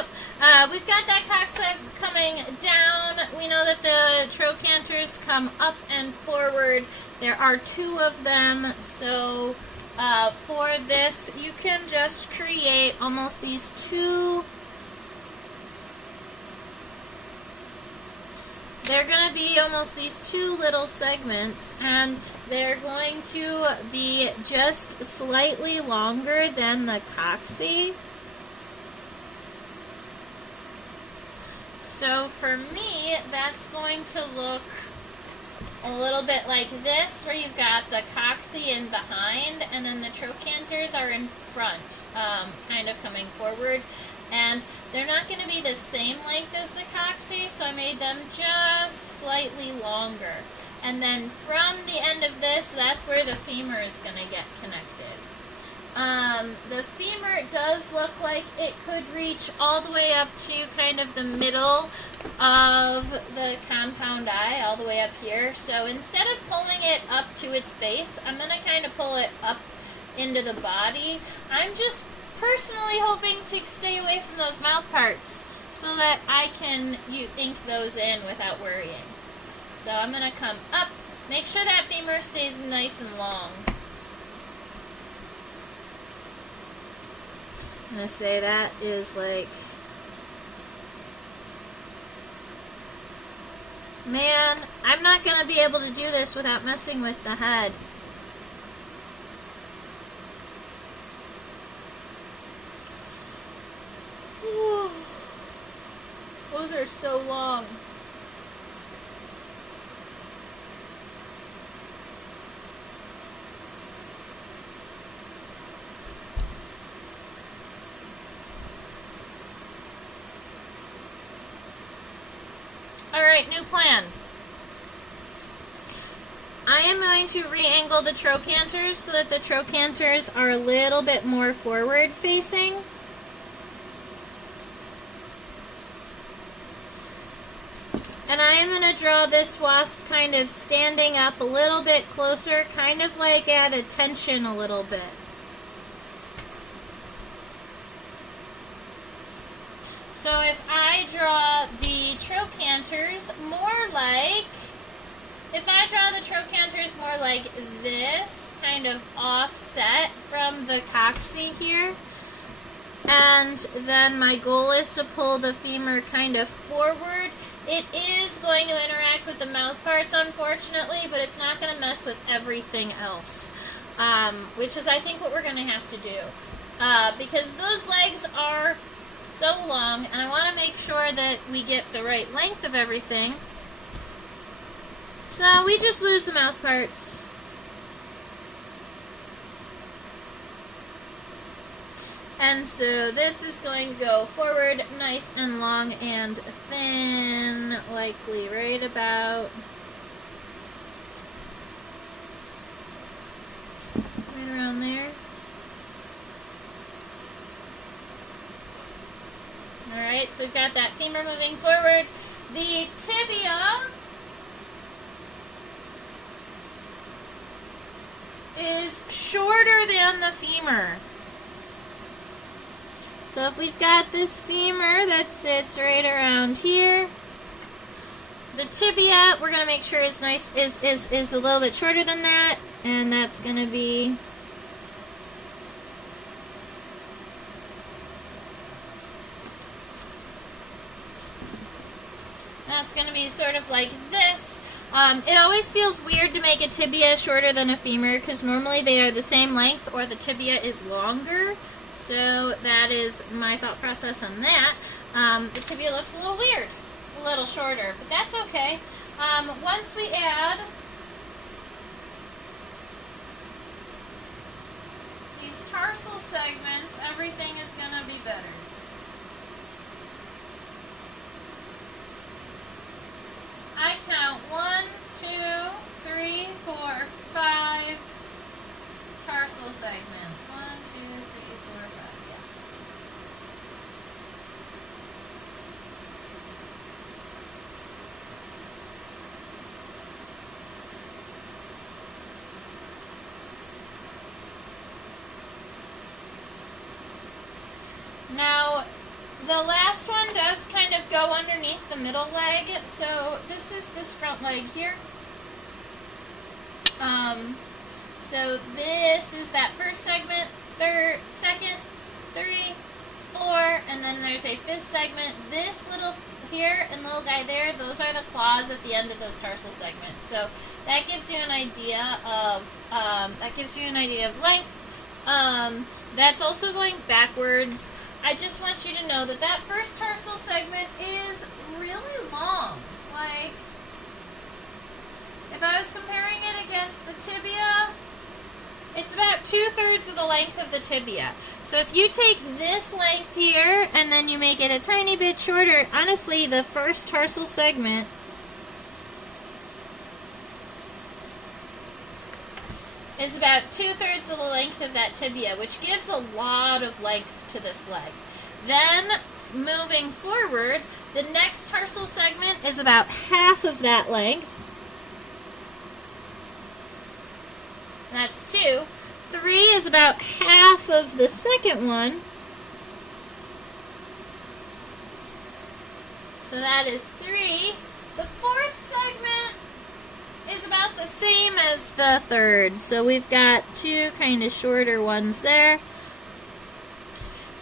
we've got that coxa coming down. We know that the trochanters come up and forward. There are two of them, so for this you can just create almost these two. They're going to be almost these two little segments, and they're going to be just slightly longer than the coxae. So for me, that's going to look a little bit like this, where you've got the coxae in behind, and then the trochanters are in front, kind of coming forward. And they're not going to be the same length as the coxae, so I made them just slightly longer. And then from the end of this, that's where the femur is going to get connected. The femur does look like it could reach all the way up to kind of the middle of the compound eye, all the way up here. So instead of pulling it up to its base, I'm going to kind of pull it up into the body. I'm just personally hoping to stay away from those mouth parts so that I can ink those in without worrying. So I'm going to come up, make sure that femur stays nice and long. I'm going to say that is like, man, I'm not going to be able to do this without messing with the head. so long. Alright, new plan. I am going to re-angle the trochanters so that the trochanters are a little bit more forward facing. And I am going to draw this wasp kind of standing up a little bit closer, kind of like at attention a little bit. So if I draw the trochanters more like, this, kind of offset from the coccyx here, and then my goal is to pull the femur kind of forward. It is going to interact with the mouth parts, unfortunately, but it's not going to mess with everything else, which is, I think, what we're going to have to do, because those legs are so long, and I want to make sure that we get the right length of everything. So we just lose the mouth parts. And so this is going to go forward nice and long and thin, likely right about right around there. Alright, so we've got that femur moving forward. The tibia is shorter than the femur. So if we've got this femur that sits right around here, the tibia, we're going to make sure is nice, is a little bit shorter than that, and that's going to be sort of like this. It always feels weird to make a tibia shorter than a femur because normally they are the same length or the tibia is longer. So that is my thought process on that. The tibia looks a little weird, a little shorter, but that's okay. Once we add these tarsal segments, everything is going to be better. I count 1, 2, 3, 4, 5 tarsal segments. 1, 2, 3, 4, 5. Yeah. Now, the last one does kind of go underneath the middle leg, so this is this front leg here. So this is that first segment, second, 3, 4, and then there's a fifth segment. This little here and little guy there, those are the claws at the end of those tarsal segments. So that gives you an idea of length. That's also going backwards. I just want you to know that that first tarsal segment is really long. Like, if I was comparing it against the tibia, it's about 2/3 of the length of the tibia. So if you take this length here and then you make it a tiny bit shorter, honestly, the first tarsal segment is about 2/3 of the length of that tibia, which gives a lot of length to this leg. Then, moving forward, the next tarsal segment is about half of that length. That's 2. 3 is about half of the second one. So that is 3. The fourth segment is about the same as the third. So we've got 2 kind of shorter ones there.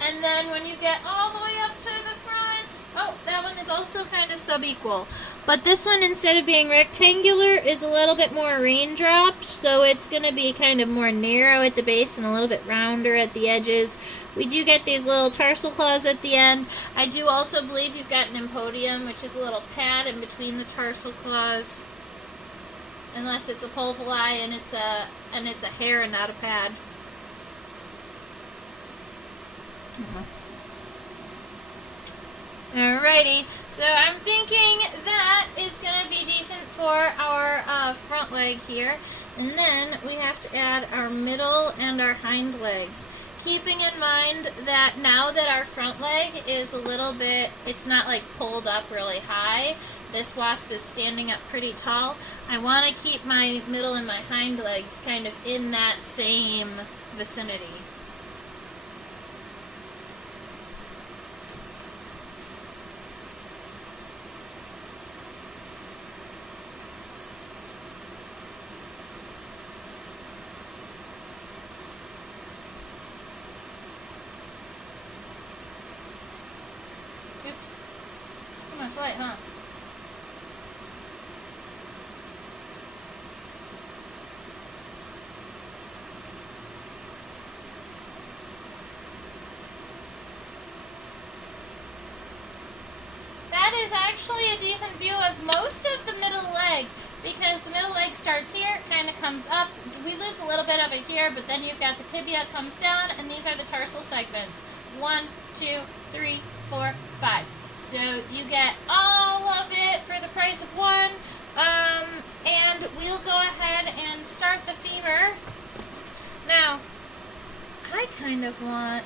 And then when you get all the way up to the front, oh, that one is also kind of sub-equal. But this one, instead of being rectangular, is a little bit more raindrop, so it's going to be kind of more narrow at the base and a little bit rounder at the edges. We do get these little tarsal claws at the end. I do also believe you've got an empodium, which is a little pad in between the tarsal claws. Unless it's a pulvuli and it's a hair and not a pad. Alrighty, so I'm thinking that is going to be decent for our front leg here. And then we have to add our middle and our hind legs. Keeping in mind that now that our front leg is a little bit, it's not like pulled up really high. This wasp is standing up pretty tall. I want to keep my middle and my hind legs kind of in that same vicinity. It's light, huh? That is actually a decent view of most of the middle leg, because the middle leg starts here, kind of comes up. We lose a little bit of it here, but then you've got the tibia comes down, and these are the tarsal segments. 1, 2, 3, 4, 5. So you get all of it for the price of one. And we'll go ahead and start the femur. Now, I kind of want...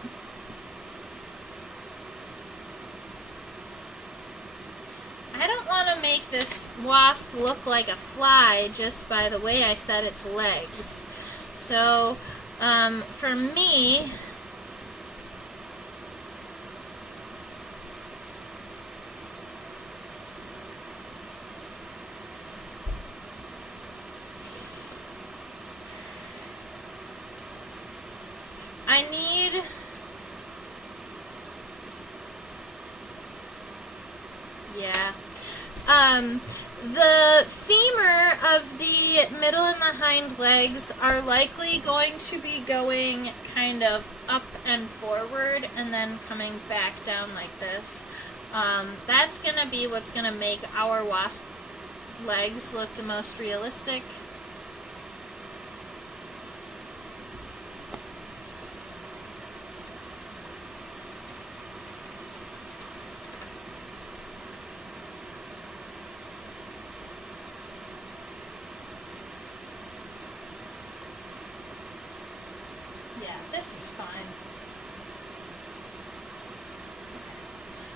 I don't want to make this wasp look like a fly just by the way I set its legs. So, for me... I need... Yeah. The femur of the middle and the hind legs are likely going to be going kind of up and forward and then coming back down like this. That's going to be what's going to make our wasp legs look the most realistic. This is fine.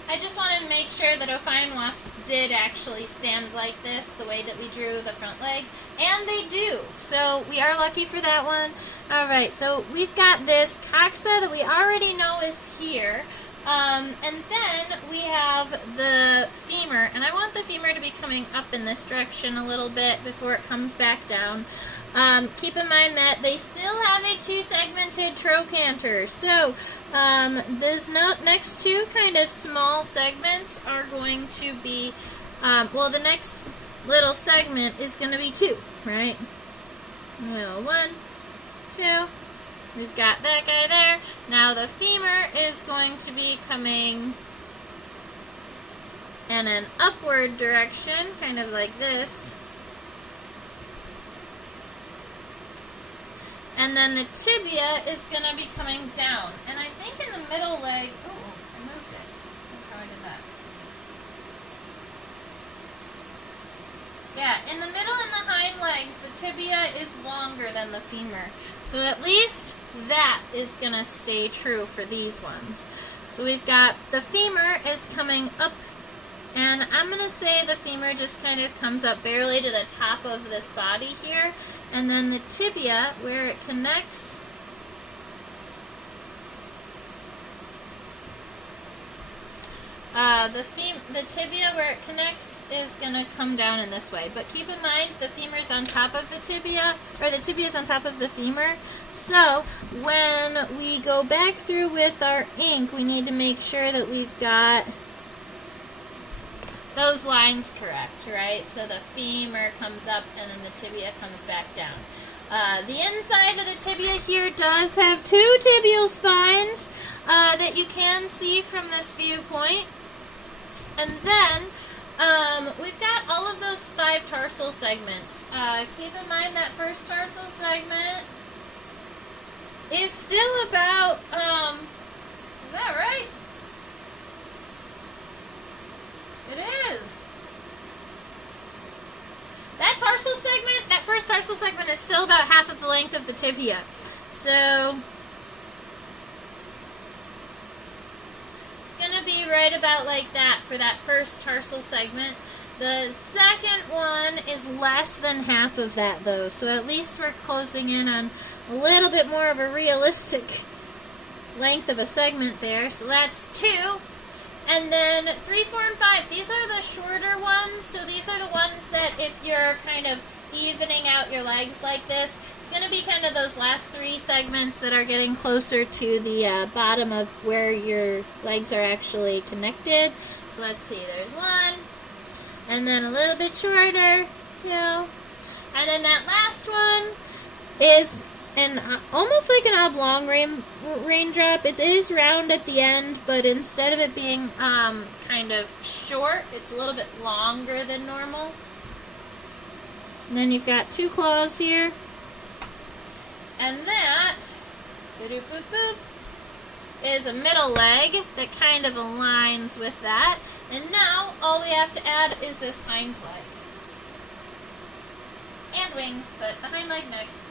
I just wanted to make sure that Ophion wasps did actually stand like this, the way that we drew the front leg, and they do. So we are lucky for that one. Alright, so we've got this coxa that we already know is here. And then we have the femur, and I want the femur to be coming up in this direction a little bit before it comes back down. Keep in mind that they still have a two-segmented trochanter, so these next two kind of small segments are going to be, well, the next little segment is going to be 2, right? Well, 1, 2, we've got that guy there. Now the femur is going to be coming in an upward direction, kind of like this. And then the tibia is going to be coming down. And I think in the middle leg... Oh, I moved it. Look how I did that. Yeah, in the middle and the hind legs, the tibia is longer than the femur. So at least that is going to stay true for these ones. So we've got the femur is coming up. And I'm going to say the femur just kind of comes up barely to the top of this body here. And then the tibia, where it connects, the tibia where it connects is going to come down in this way. But keep in mind, the femur's on top of the tibia, or the tibia's on top of the femur. So when we go back through with our ink, we need to make sure that we've got those lines correct, right? So the femur comes up and then the tibia comes back down. The inside of the tibia here does have 2 tibial spines that you can see from this viewpoint. And then we've got all of those 5 tarsal segments. Keep in mind that first tarsal segment is still about, is that right? It is. That tarsal segment, that first tarsal segment is still about half of the length of the tibia. So it's going to be right about like that for that first tarsal segment. The second one is less than half of that though. So at least we're closing in on a little bit more of a realistic length of a segment there. So that's 2. And then 3, 4, and 5, these are the shorter ones. So these are the ones that if you're kind of evening out your legs like this, it's going to be kind of those last 3 segments that are getting closer to the bottom of where your legs are actually connected. So let's see, there's 1, and then a little bit shorter, and then that last one is almost like an oblong raindrop. It is round at the end, but instead of it being kind of short, it's a little bit longer than normal. And then you've got 2 claws here. And that boop, boop, boop, is a middle leg that kind of aligns with that. And now all we have to add is this hind leg. And wings, but the hind leg next.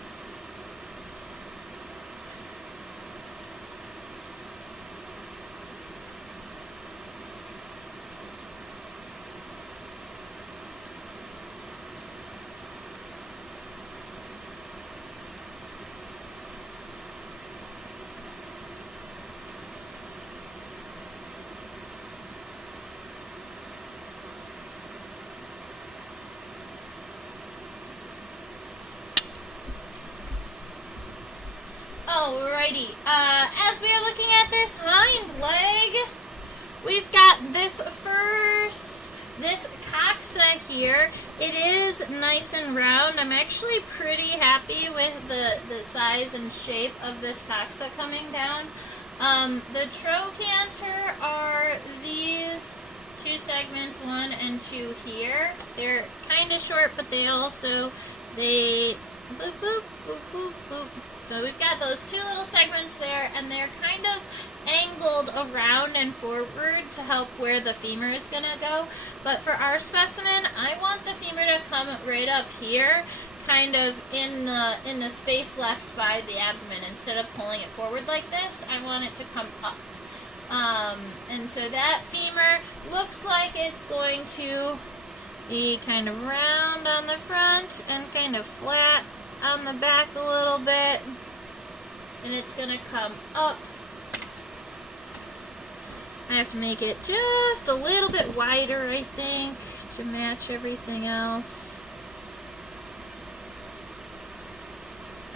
Alrighty, as we are looking at this hind leg, we've got this coxa here. It is nice and round. I'm actually pretty happy with the size and shape of this coxa coming down. The trochanter are these 2 segments, 1 and 2 here. They're kind of short, but they boop, boop, boop, boop, boop. So we've got those 2 little segments there, and they're kind of angled around and forward to help where the femur is going to go. But for our specimen, I want the femur to come right up here, kind of in the space left by the abdomen. Instead of pulling it forward like this, I want it to come up. And so that femur looks like it's going to be kind of round on the front and kind of flat on the back a little bit, and it's going to come up. I have to make it just a little bit wider, I think, to match everything else.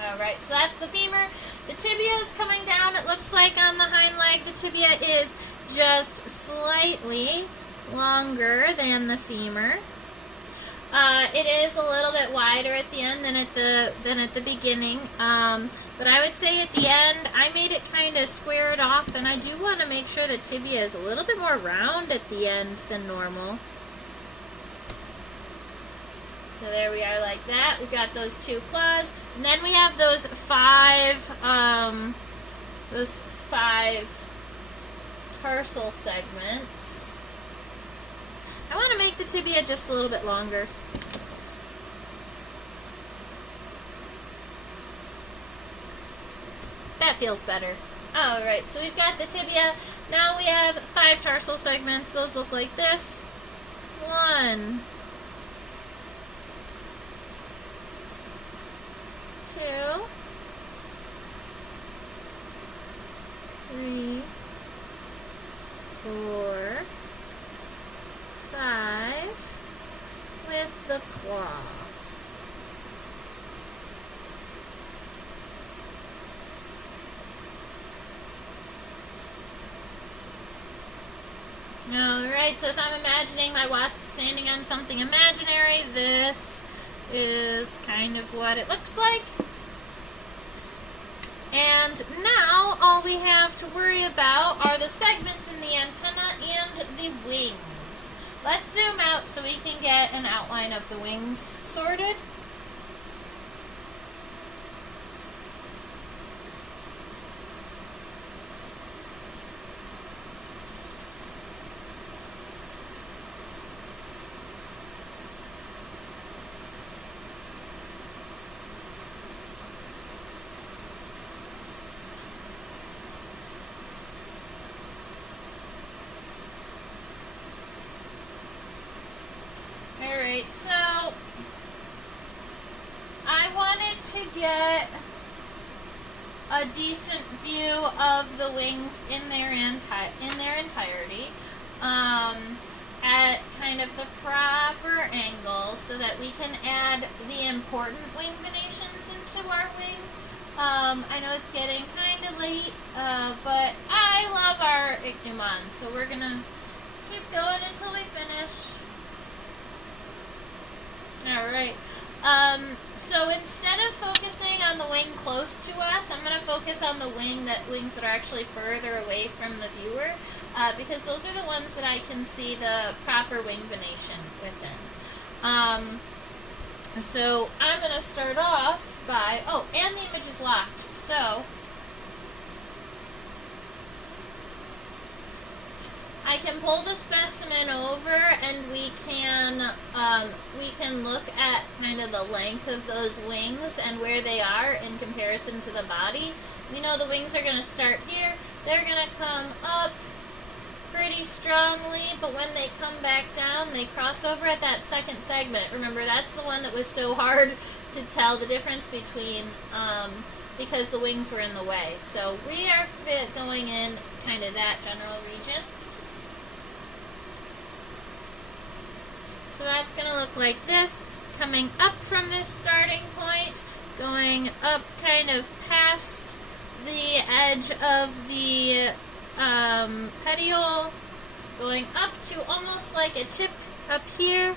Alright, so that's the femur. The tibia is coming down. It looks like on the hind leg the tibia is just slightly longer than the femur. It is a little bit wider at the end than at the beginning, but I would say at the end I made it kind of squared off, and I do want to make sure the tibia is a little bit more round at the end than normal. So there we are like that. We've got those 2 claws, and then we have those 5 tarsal segments. I want to make the tibia just a little bit longer. That feels better. Alright, so we've got the tibia. Now we have 5 tarsal segments. Those look like this. 1, 2, 3, 4, 5 with the claw. Alrighty, Alright, so if I'm imagining my wasp standing on something imaginary, this is kind of what it looks like. And now all we have to worry about are the segments in the antenna and the wings. Let's zoom out so we can get an outline of the wings sorted. Alright, so I wanted to get a decent view of the wings in their entirety at kind of the proper angle so that we can add the important wing venations into our wing. I know it's getting kind of late, but I love our Ichneumon, so we're going to keep going until we finish. Alright, so instead of focusing on the wing close to us, I'm going to focus on the wings that are actually further away from the viewer, because those are the ones that I can see the proper wing venation within. So I'm going to start off by, oh, and the image is locked, so I can pull the specimen over and we can look at kind of the length of those wings and where they are in comparison to the body. We know the wings are going to start here. They're going to come up pretty strongly, but when they come back down, they cross over at that second segment. Remember, that's the one that was so hard to tell the difference between because the wings were in the way. So we are going in kind of that general region. So that's going to look like this, coming up from this starting point, going up kind of past the edge of the petiole, going up to almost like a tip up here.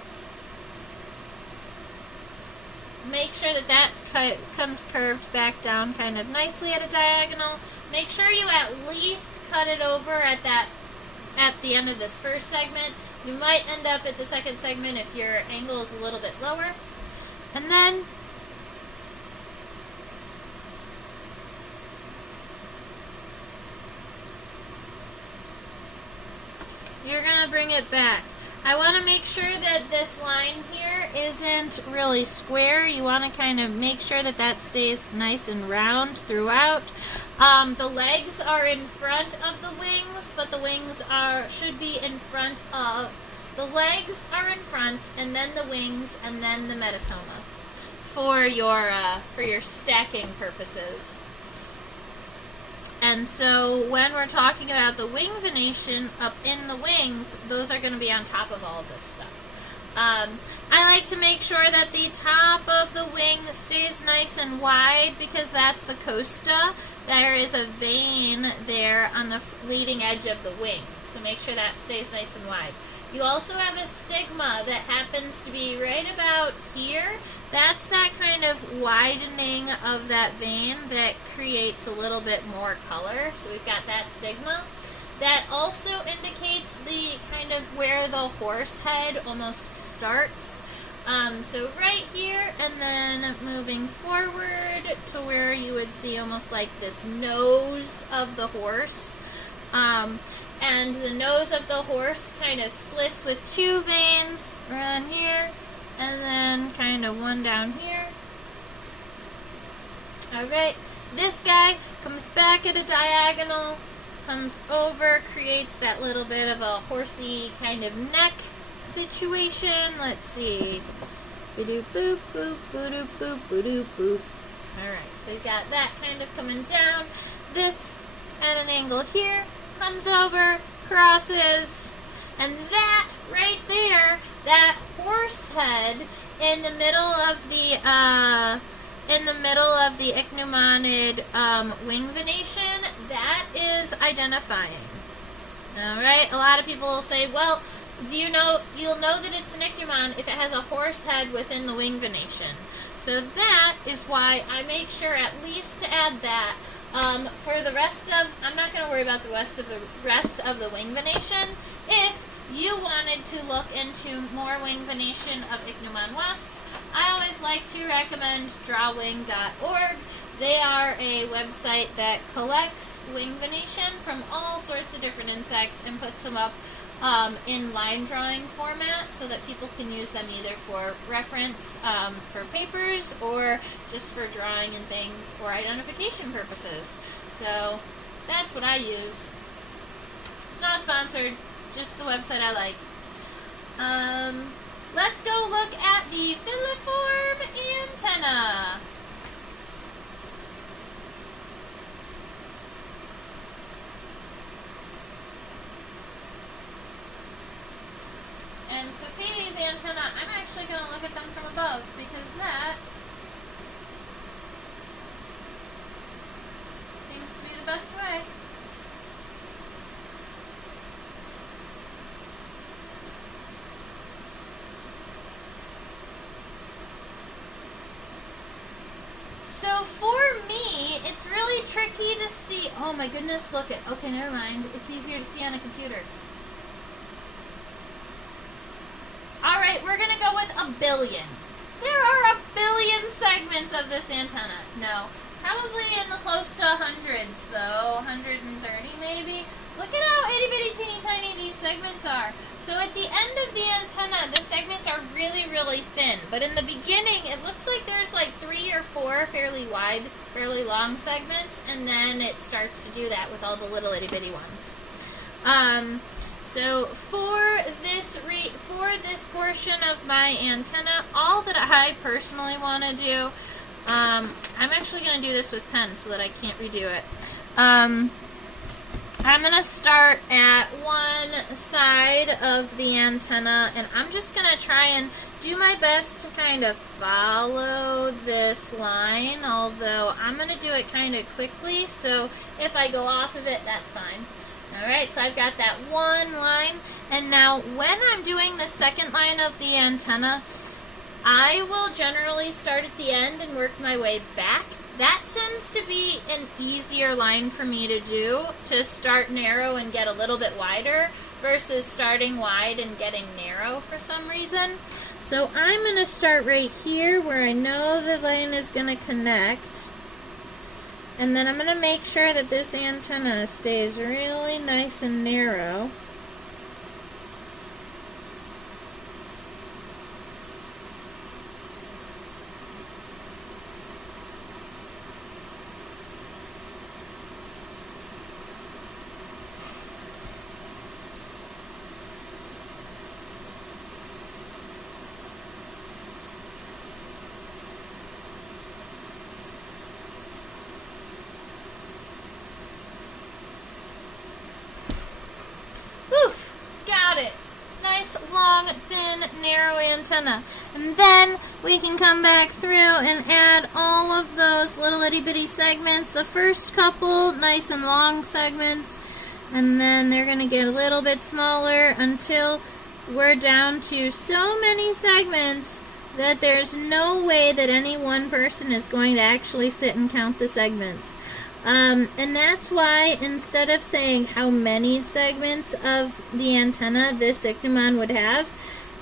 Make sure that that comes curved back down kind of nicely at a diagonal. Make sure you at least cut it over at the end of this first segment. You might end up at the second segment if your angle is a little bit lower. And then you're going to bring it back. I want to make sure that this line here isn't really square. You want to kind of make sure that that stays nice and round throughout. The legs are in front of the wings, but the wings should be in front of. The legs are in front, and then the wings, and then the metasoma for your stacking purposes. And so when we're talking about the wing venation up in the wings, those are going to be on top of all of this stuff. I like to make sure that the top of the wing stays nice and wide because that's the costa. There is a vein there on the leading edge of the wing. So make sure that stays nice and wide. You also have a stigma that happens to be right about here. That's that kind of widening of that vein that creates a little bit more color. So we've got that stigma. That also indicates the kind of where the horse head almost starts. So right here, and then moving forward to where you would see almost like this nose of the horse. And the nose of the horse kind of splits with two veins around here, and then kind of one down here. Alright, this guy comes back at a diagonal, comes over, creates that little bit of a horsey kind of neck situation. Let's see. Boop, boop, boop, boop, boop, boop, boop. Alright, so we've got that kind of coming down. This at an angle here, comes over, crosses, and that right there, that horse head in the middle of the ichneummonid wing venation, that is identifying. Alright, a lot of people will say, well, You'll know that it's an Ichneumon if it has a horse head within the wing venation. So that is why I make sure at least to add that. For the rest of, I'm not going to worry about the rest of the wing venation. If you wanted to look into more wing venation of Ichneumon wasps, I always like to recommend drawwing.org. They are a website that collects wing venation from all sorts of different insects and puts them up in line drawing format so that people can use them either for reference for papers or just for drawing and things or identification purposes. So that's what I use. It's not sponsored, just the website I like. Let's go look at the filiform antenna. And to see these antennae, I'm actually going to look at them from above because that seems to be the best way. So for me, it's really tricky to see. Oh my goodness, look at. Okay, never mind. It's easier to see on a computer. Alright, we're going to go with 1 billion. There are 1 billion segments of this antenna. No, probably in the close to hundreds, though. 130 maybe. Look at how itty bitty teeny tiny these segments are. So at the end of the antenna, the segments are really, really thin. But in the beginning, it looks like there's like 3 or 4 fairly wide, fairly long segments. And then it starts to do that with all the little itty bitty ones. So for this portion of my antenna, all that I personally want to do, I'm actually going to do this with pen so that I can't redo it. I'm going to start at one side of the antenna, and I'm just going to try and do my best to kind of follow this line, although I'm going to do it kind of quickly, so if I go off of it, that's fine. Alright, so I've got that one line, and now when I'm doing the second line of the antenna, I will generally start at the end and work my way back. That tends to be an easier line for me to do, to start narrow and get a little bit wider, versus starting wide and getting narrow for some reason. So I'm going to start right here where I know the line is going to connect. And then I'm going to make sure that this antenna stays really nice and narrow. Long, thin, narrow antenna. And then we can come back through and add all of those little itty bitty segments. The first couple, nice and long segments, and then they're going to get a little bit smaller until we're down to so many segments that there's no way that any one person is going to actually sit and count the segments. And that's why instead of saying how many segments of the antenna this Ichneumon would have,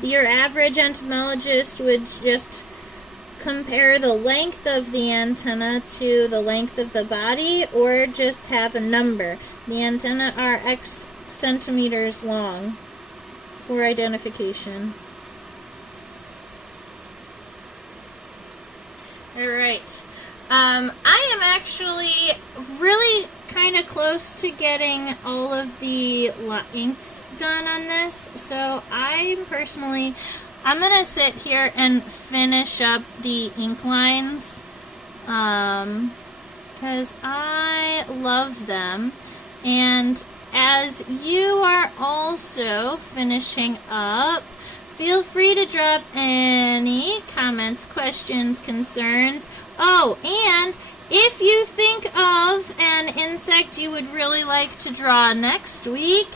your average entomologist would just compare the length of the antenna to the length of the body, or just have a number. The antenna are X centimeters long for identification. Alright. I am actually really kind of close to getting all of the inks done on this, so I'm going to sit here and finish up the ink lines, because I love them. And as you are also finishing up, feel free to drop any comments, questions, concerns. Oh, and if you think of an insect you would really like to draw next week,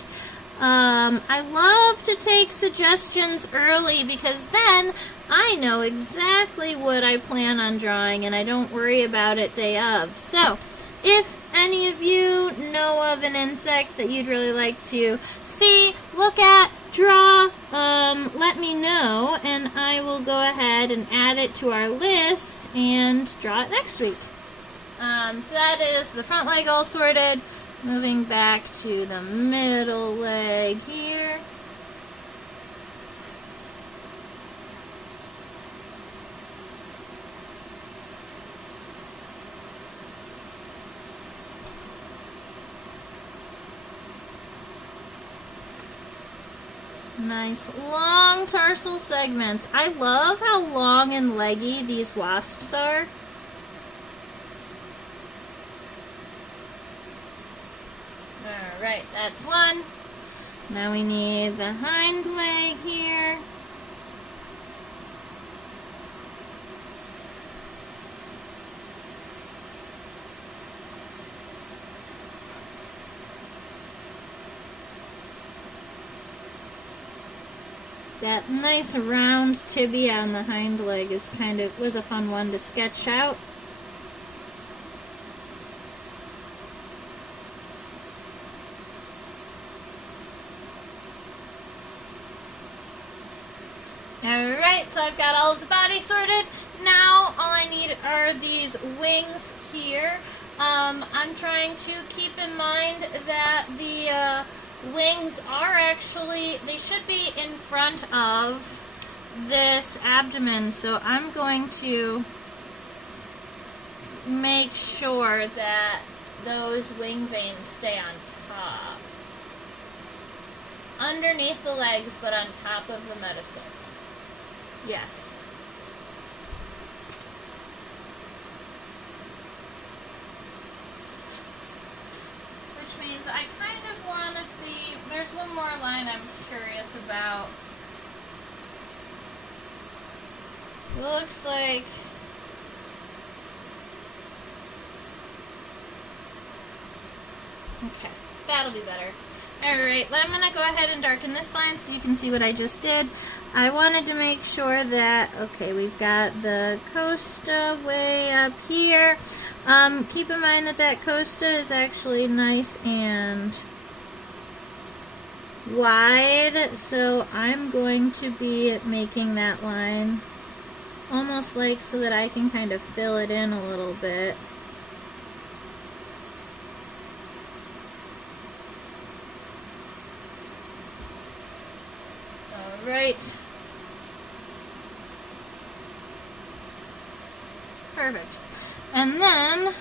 I love to take suggestions early because then I know exactly what I plan on drawing and I don't worry about it day of. So, if any of you know of an insect that you'd really like to see, look at, draw, let me know, and I will go ahead and add it to our list and draw it next week. So that is the front leg all sorted. Moving back to the middle leg here. Nice long tarsal segments. I love how long and leggy these wasps are. Alright, that's one. Now we need the hind leg here. That nice round tibia on the hind leg was a fun one to sketch out. Alright, so I've got all of the body sorted. Now all I need are these wings here. I'm trying to keep in mind that the wings are actually, they should be in front of this abdomen, so I'm going to make sure that those wing veins stay on top. Underneath the legs, but on top of the medicine. Yes. Which means I kind of want to see, there's one more line I'm curious about. So it looks like okay, that'll be better. Alright, I'm going to go ahead and darken this line so you can see what I just did. I wanted to make sure that, okay, we've got the costa way up here. Keep in mind that that costa is actually nice and wide, so I'm going to be making that line almost like so that I can kind of fill it in a little bit. Right. Perfect. And then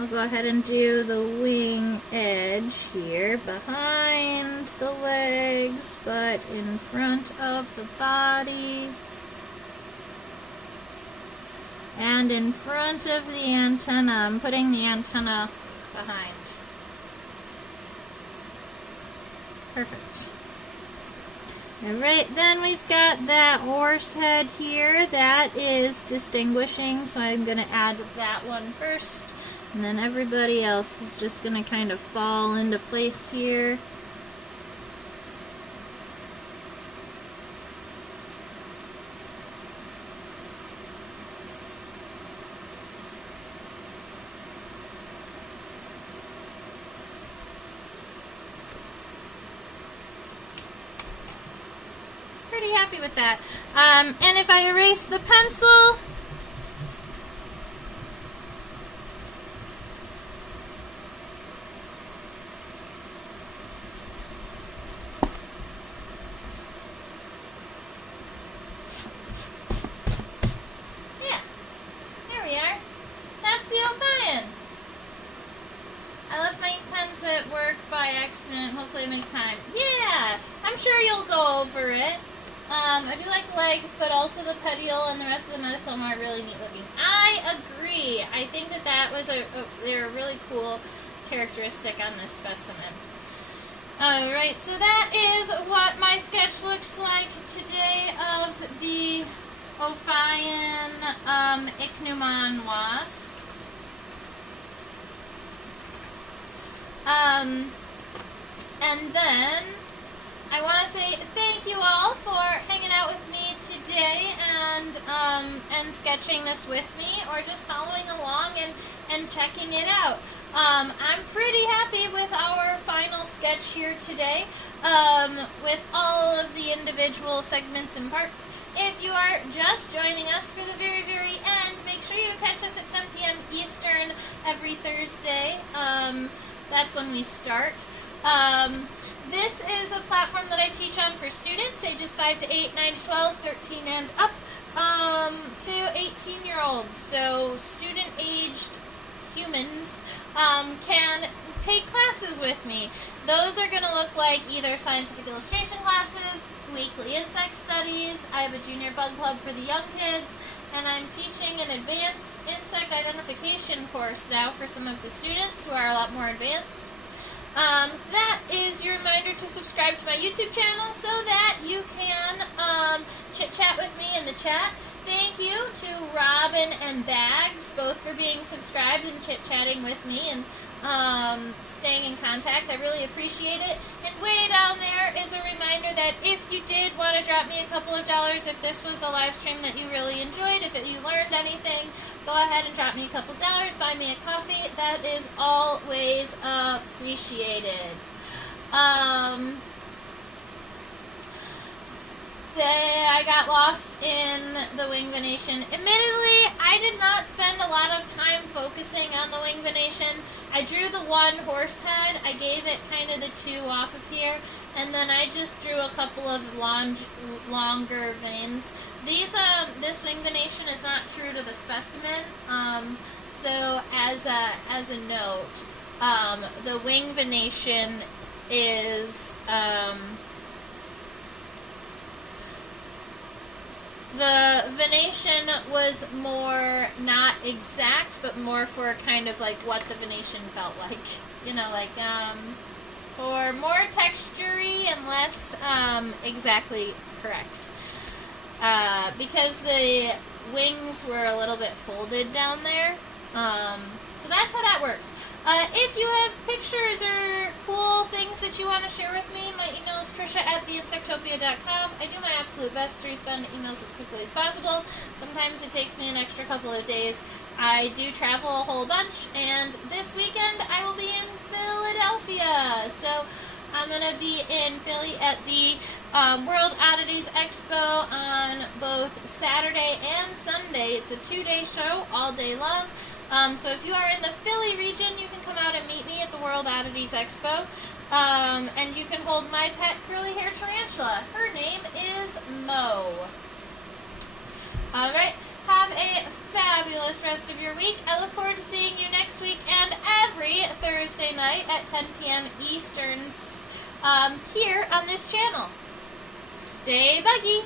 I'll go ahead and do the wing edge here behind the legs, but in front of the body. And in front of the antenna. I'm putting the antenna behind. Perfect. Alright, then we've got that horse head here. That is distinguishing, so I'm going to add that one first. And then everybody else is just going to kind of fall into place here. Pretty happy with that. And if I erase the pencil, yeah, there we are. That's the Ophion. I left my ink pens at work by accident. Hopefully I make time. Yeah, I'm sure you'll go over it. I do like legs, but also the petiole and the rest of the metastoma are really neat looking. I agree. I think that that was they're a really cool characteristic on this specimen. Alright, so that is what my sketch looks like today of the Ophion Ichneumon wasp. And then I want to say thank you all for hanging out with me today and sketching this with me, or just following along and checking it out. I'm pretty happy with our final sketch here today, with all of the individual segments and parts. If you are just joining us for the very, very end, make sure you catch us at 10 p.m. Eastern every Thursday. That's when we start. This is a platform that I teach on for students ages 5 to 8, 9 to 12, 13 and up, to 18-year-olds. So student-aged humans can take classes with me. Those are going to look like either scientific illustration classes, weekly insect studies. I have a junior bug club for the young kids, and I'm teaching an advanced insect identification course now for some of the students who are a lot more advanced. That is your reminder to subscribe to my YouTube channel so that you can chit-chat with me in the chat. Thank you to Robin and Bags, both for being subscribed and chit-chatting with me and staying in contact. I really appreciate it. And way down there is a reminder that if you did want to drop me a couple of dollars, if this was a live stream that you really enjoyed, if you learned anything, go ahead and drop me a couple of dollars, buy me a coffee. That is always appreciated. I got lost in the wing venation. Admittedly, I did not spend a lot of time focusing on the wing venation. I drew the one horse head. I gave it kind of the two off of here, and then I just drew a couple of longer veins. This wing venation is not true to the specimen. So as a note, the wing venation is the venation was more not exact, but more for kind of like what the venation felt like. You know, like for more texture-y and less exactly correct. Because the wings were a little bit folded down there. So that's how that worked. If you have pictures or cool things that you want to share with me, my email is trisha@theinsectopia.com. I do my absolute best to respond to emails as quickly as possible. Sometimes it takes me an extra couple of days. I do travel a whole bunch, and this weekend I will be in Philadelphia. So I'm going to be in Philly at the World Oddities Expo on both Saturday and Sunday. It's a 2-day show, all day long. So if you are in the Philly region, you can come out and meet me at the World Oddities Expo. And you can hold my pet curly hair tarantula. Her name is Mo. Alright, have a fabulous rest of your week. I look forward to seeing you next week and every Thursday night at 10 p.m. Eastern here on this channel. Stay buggy!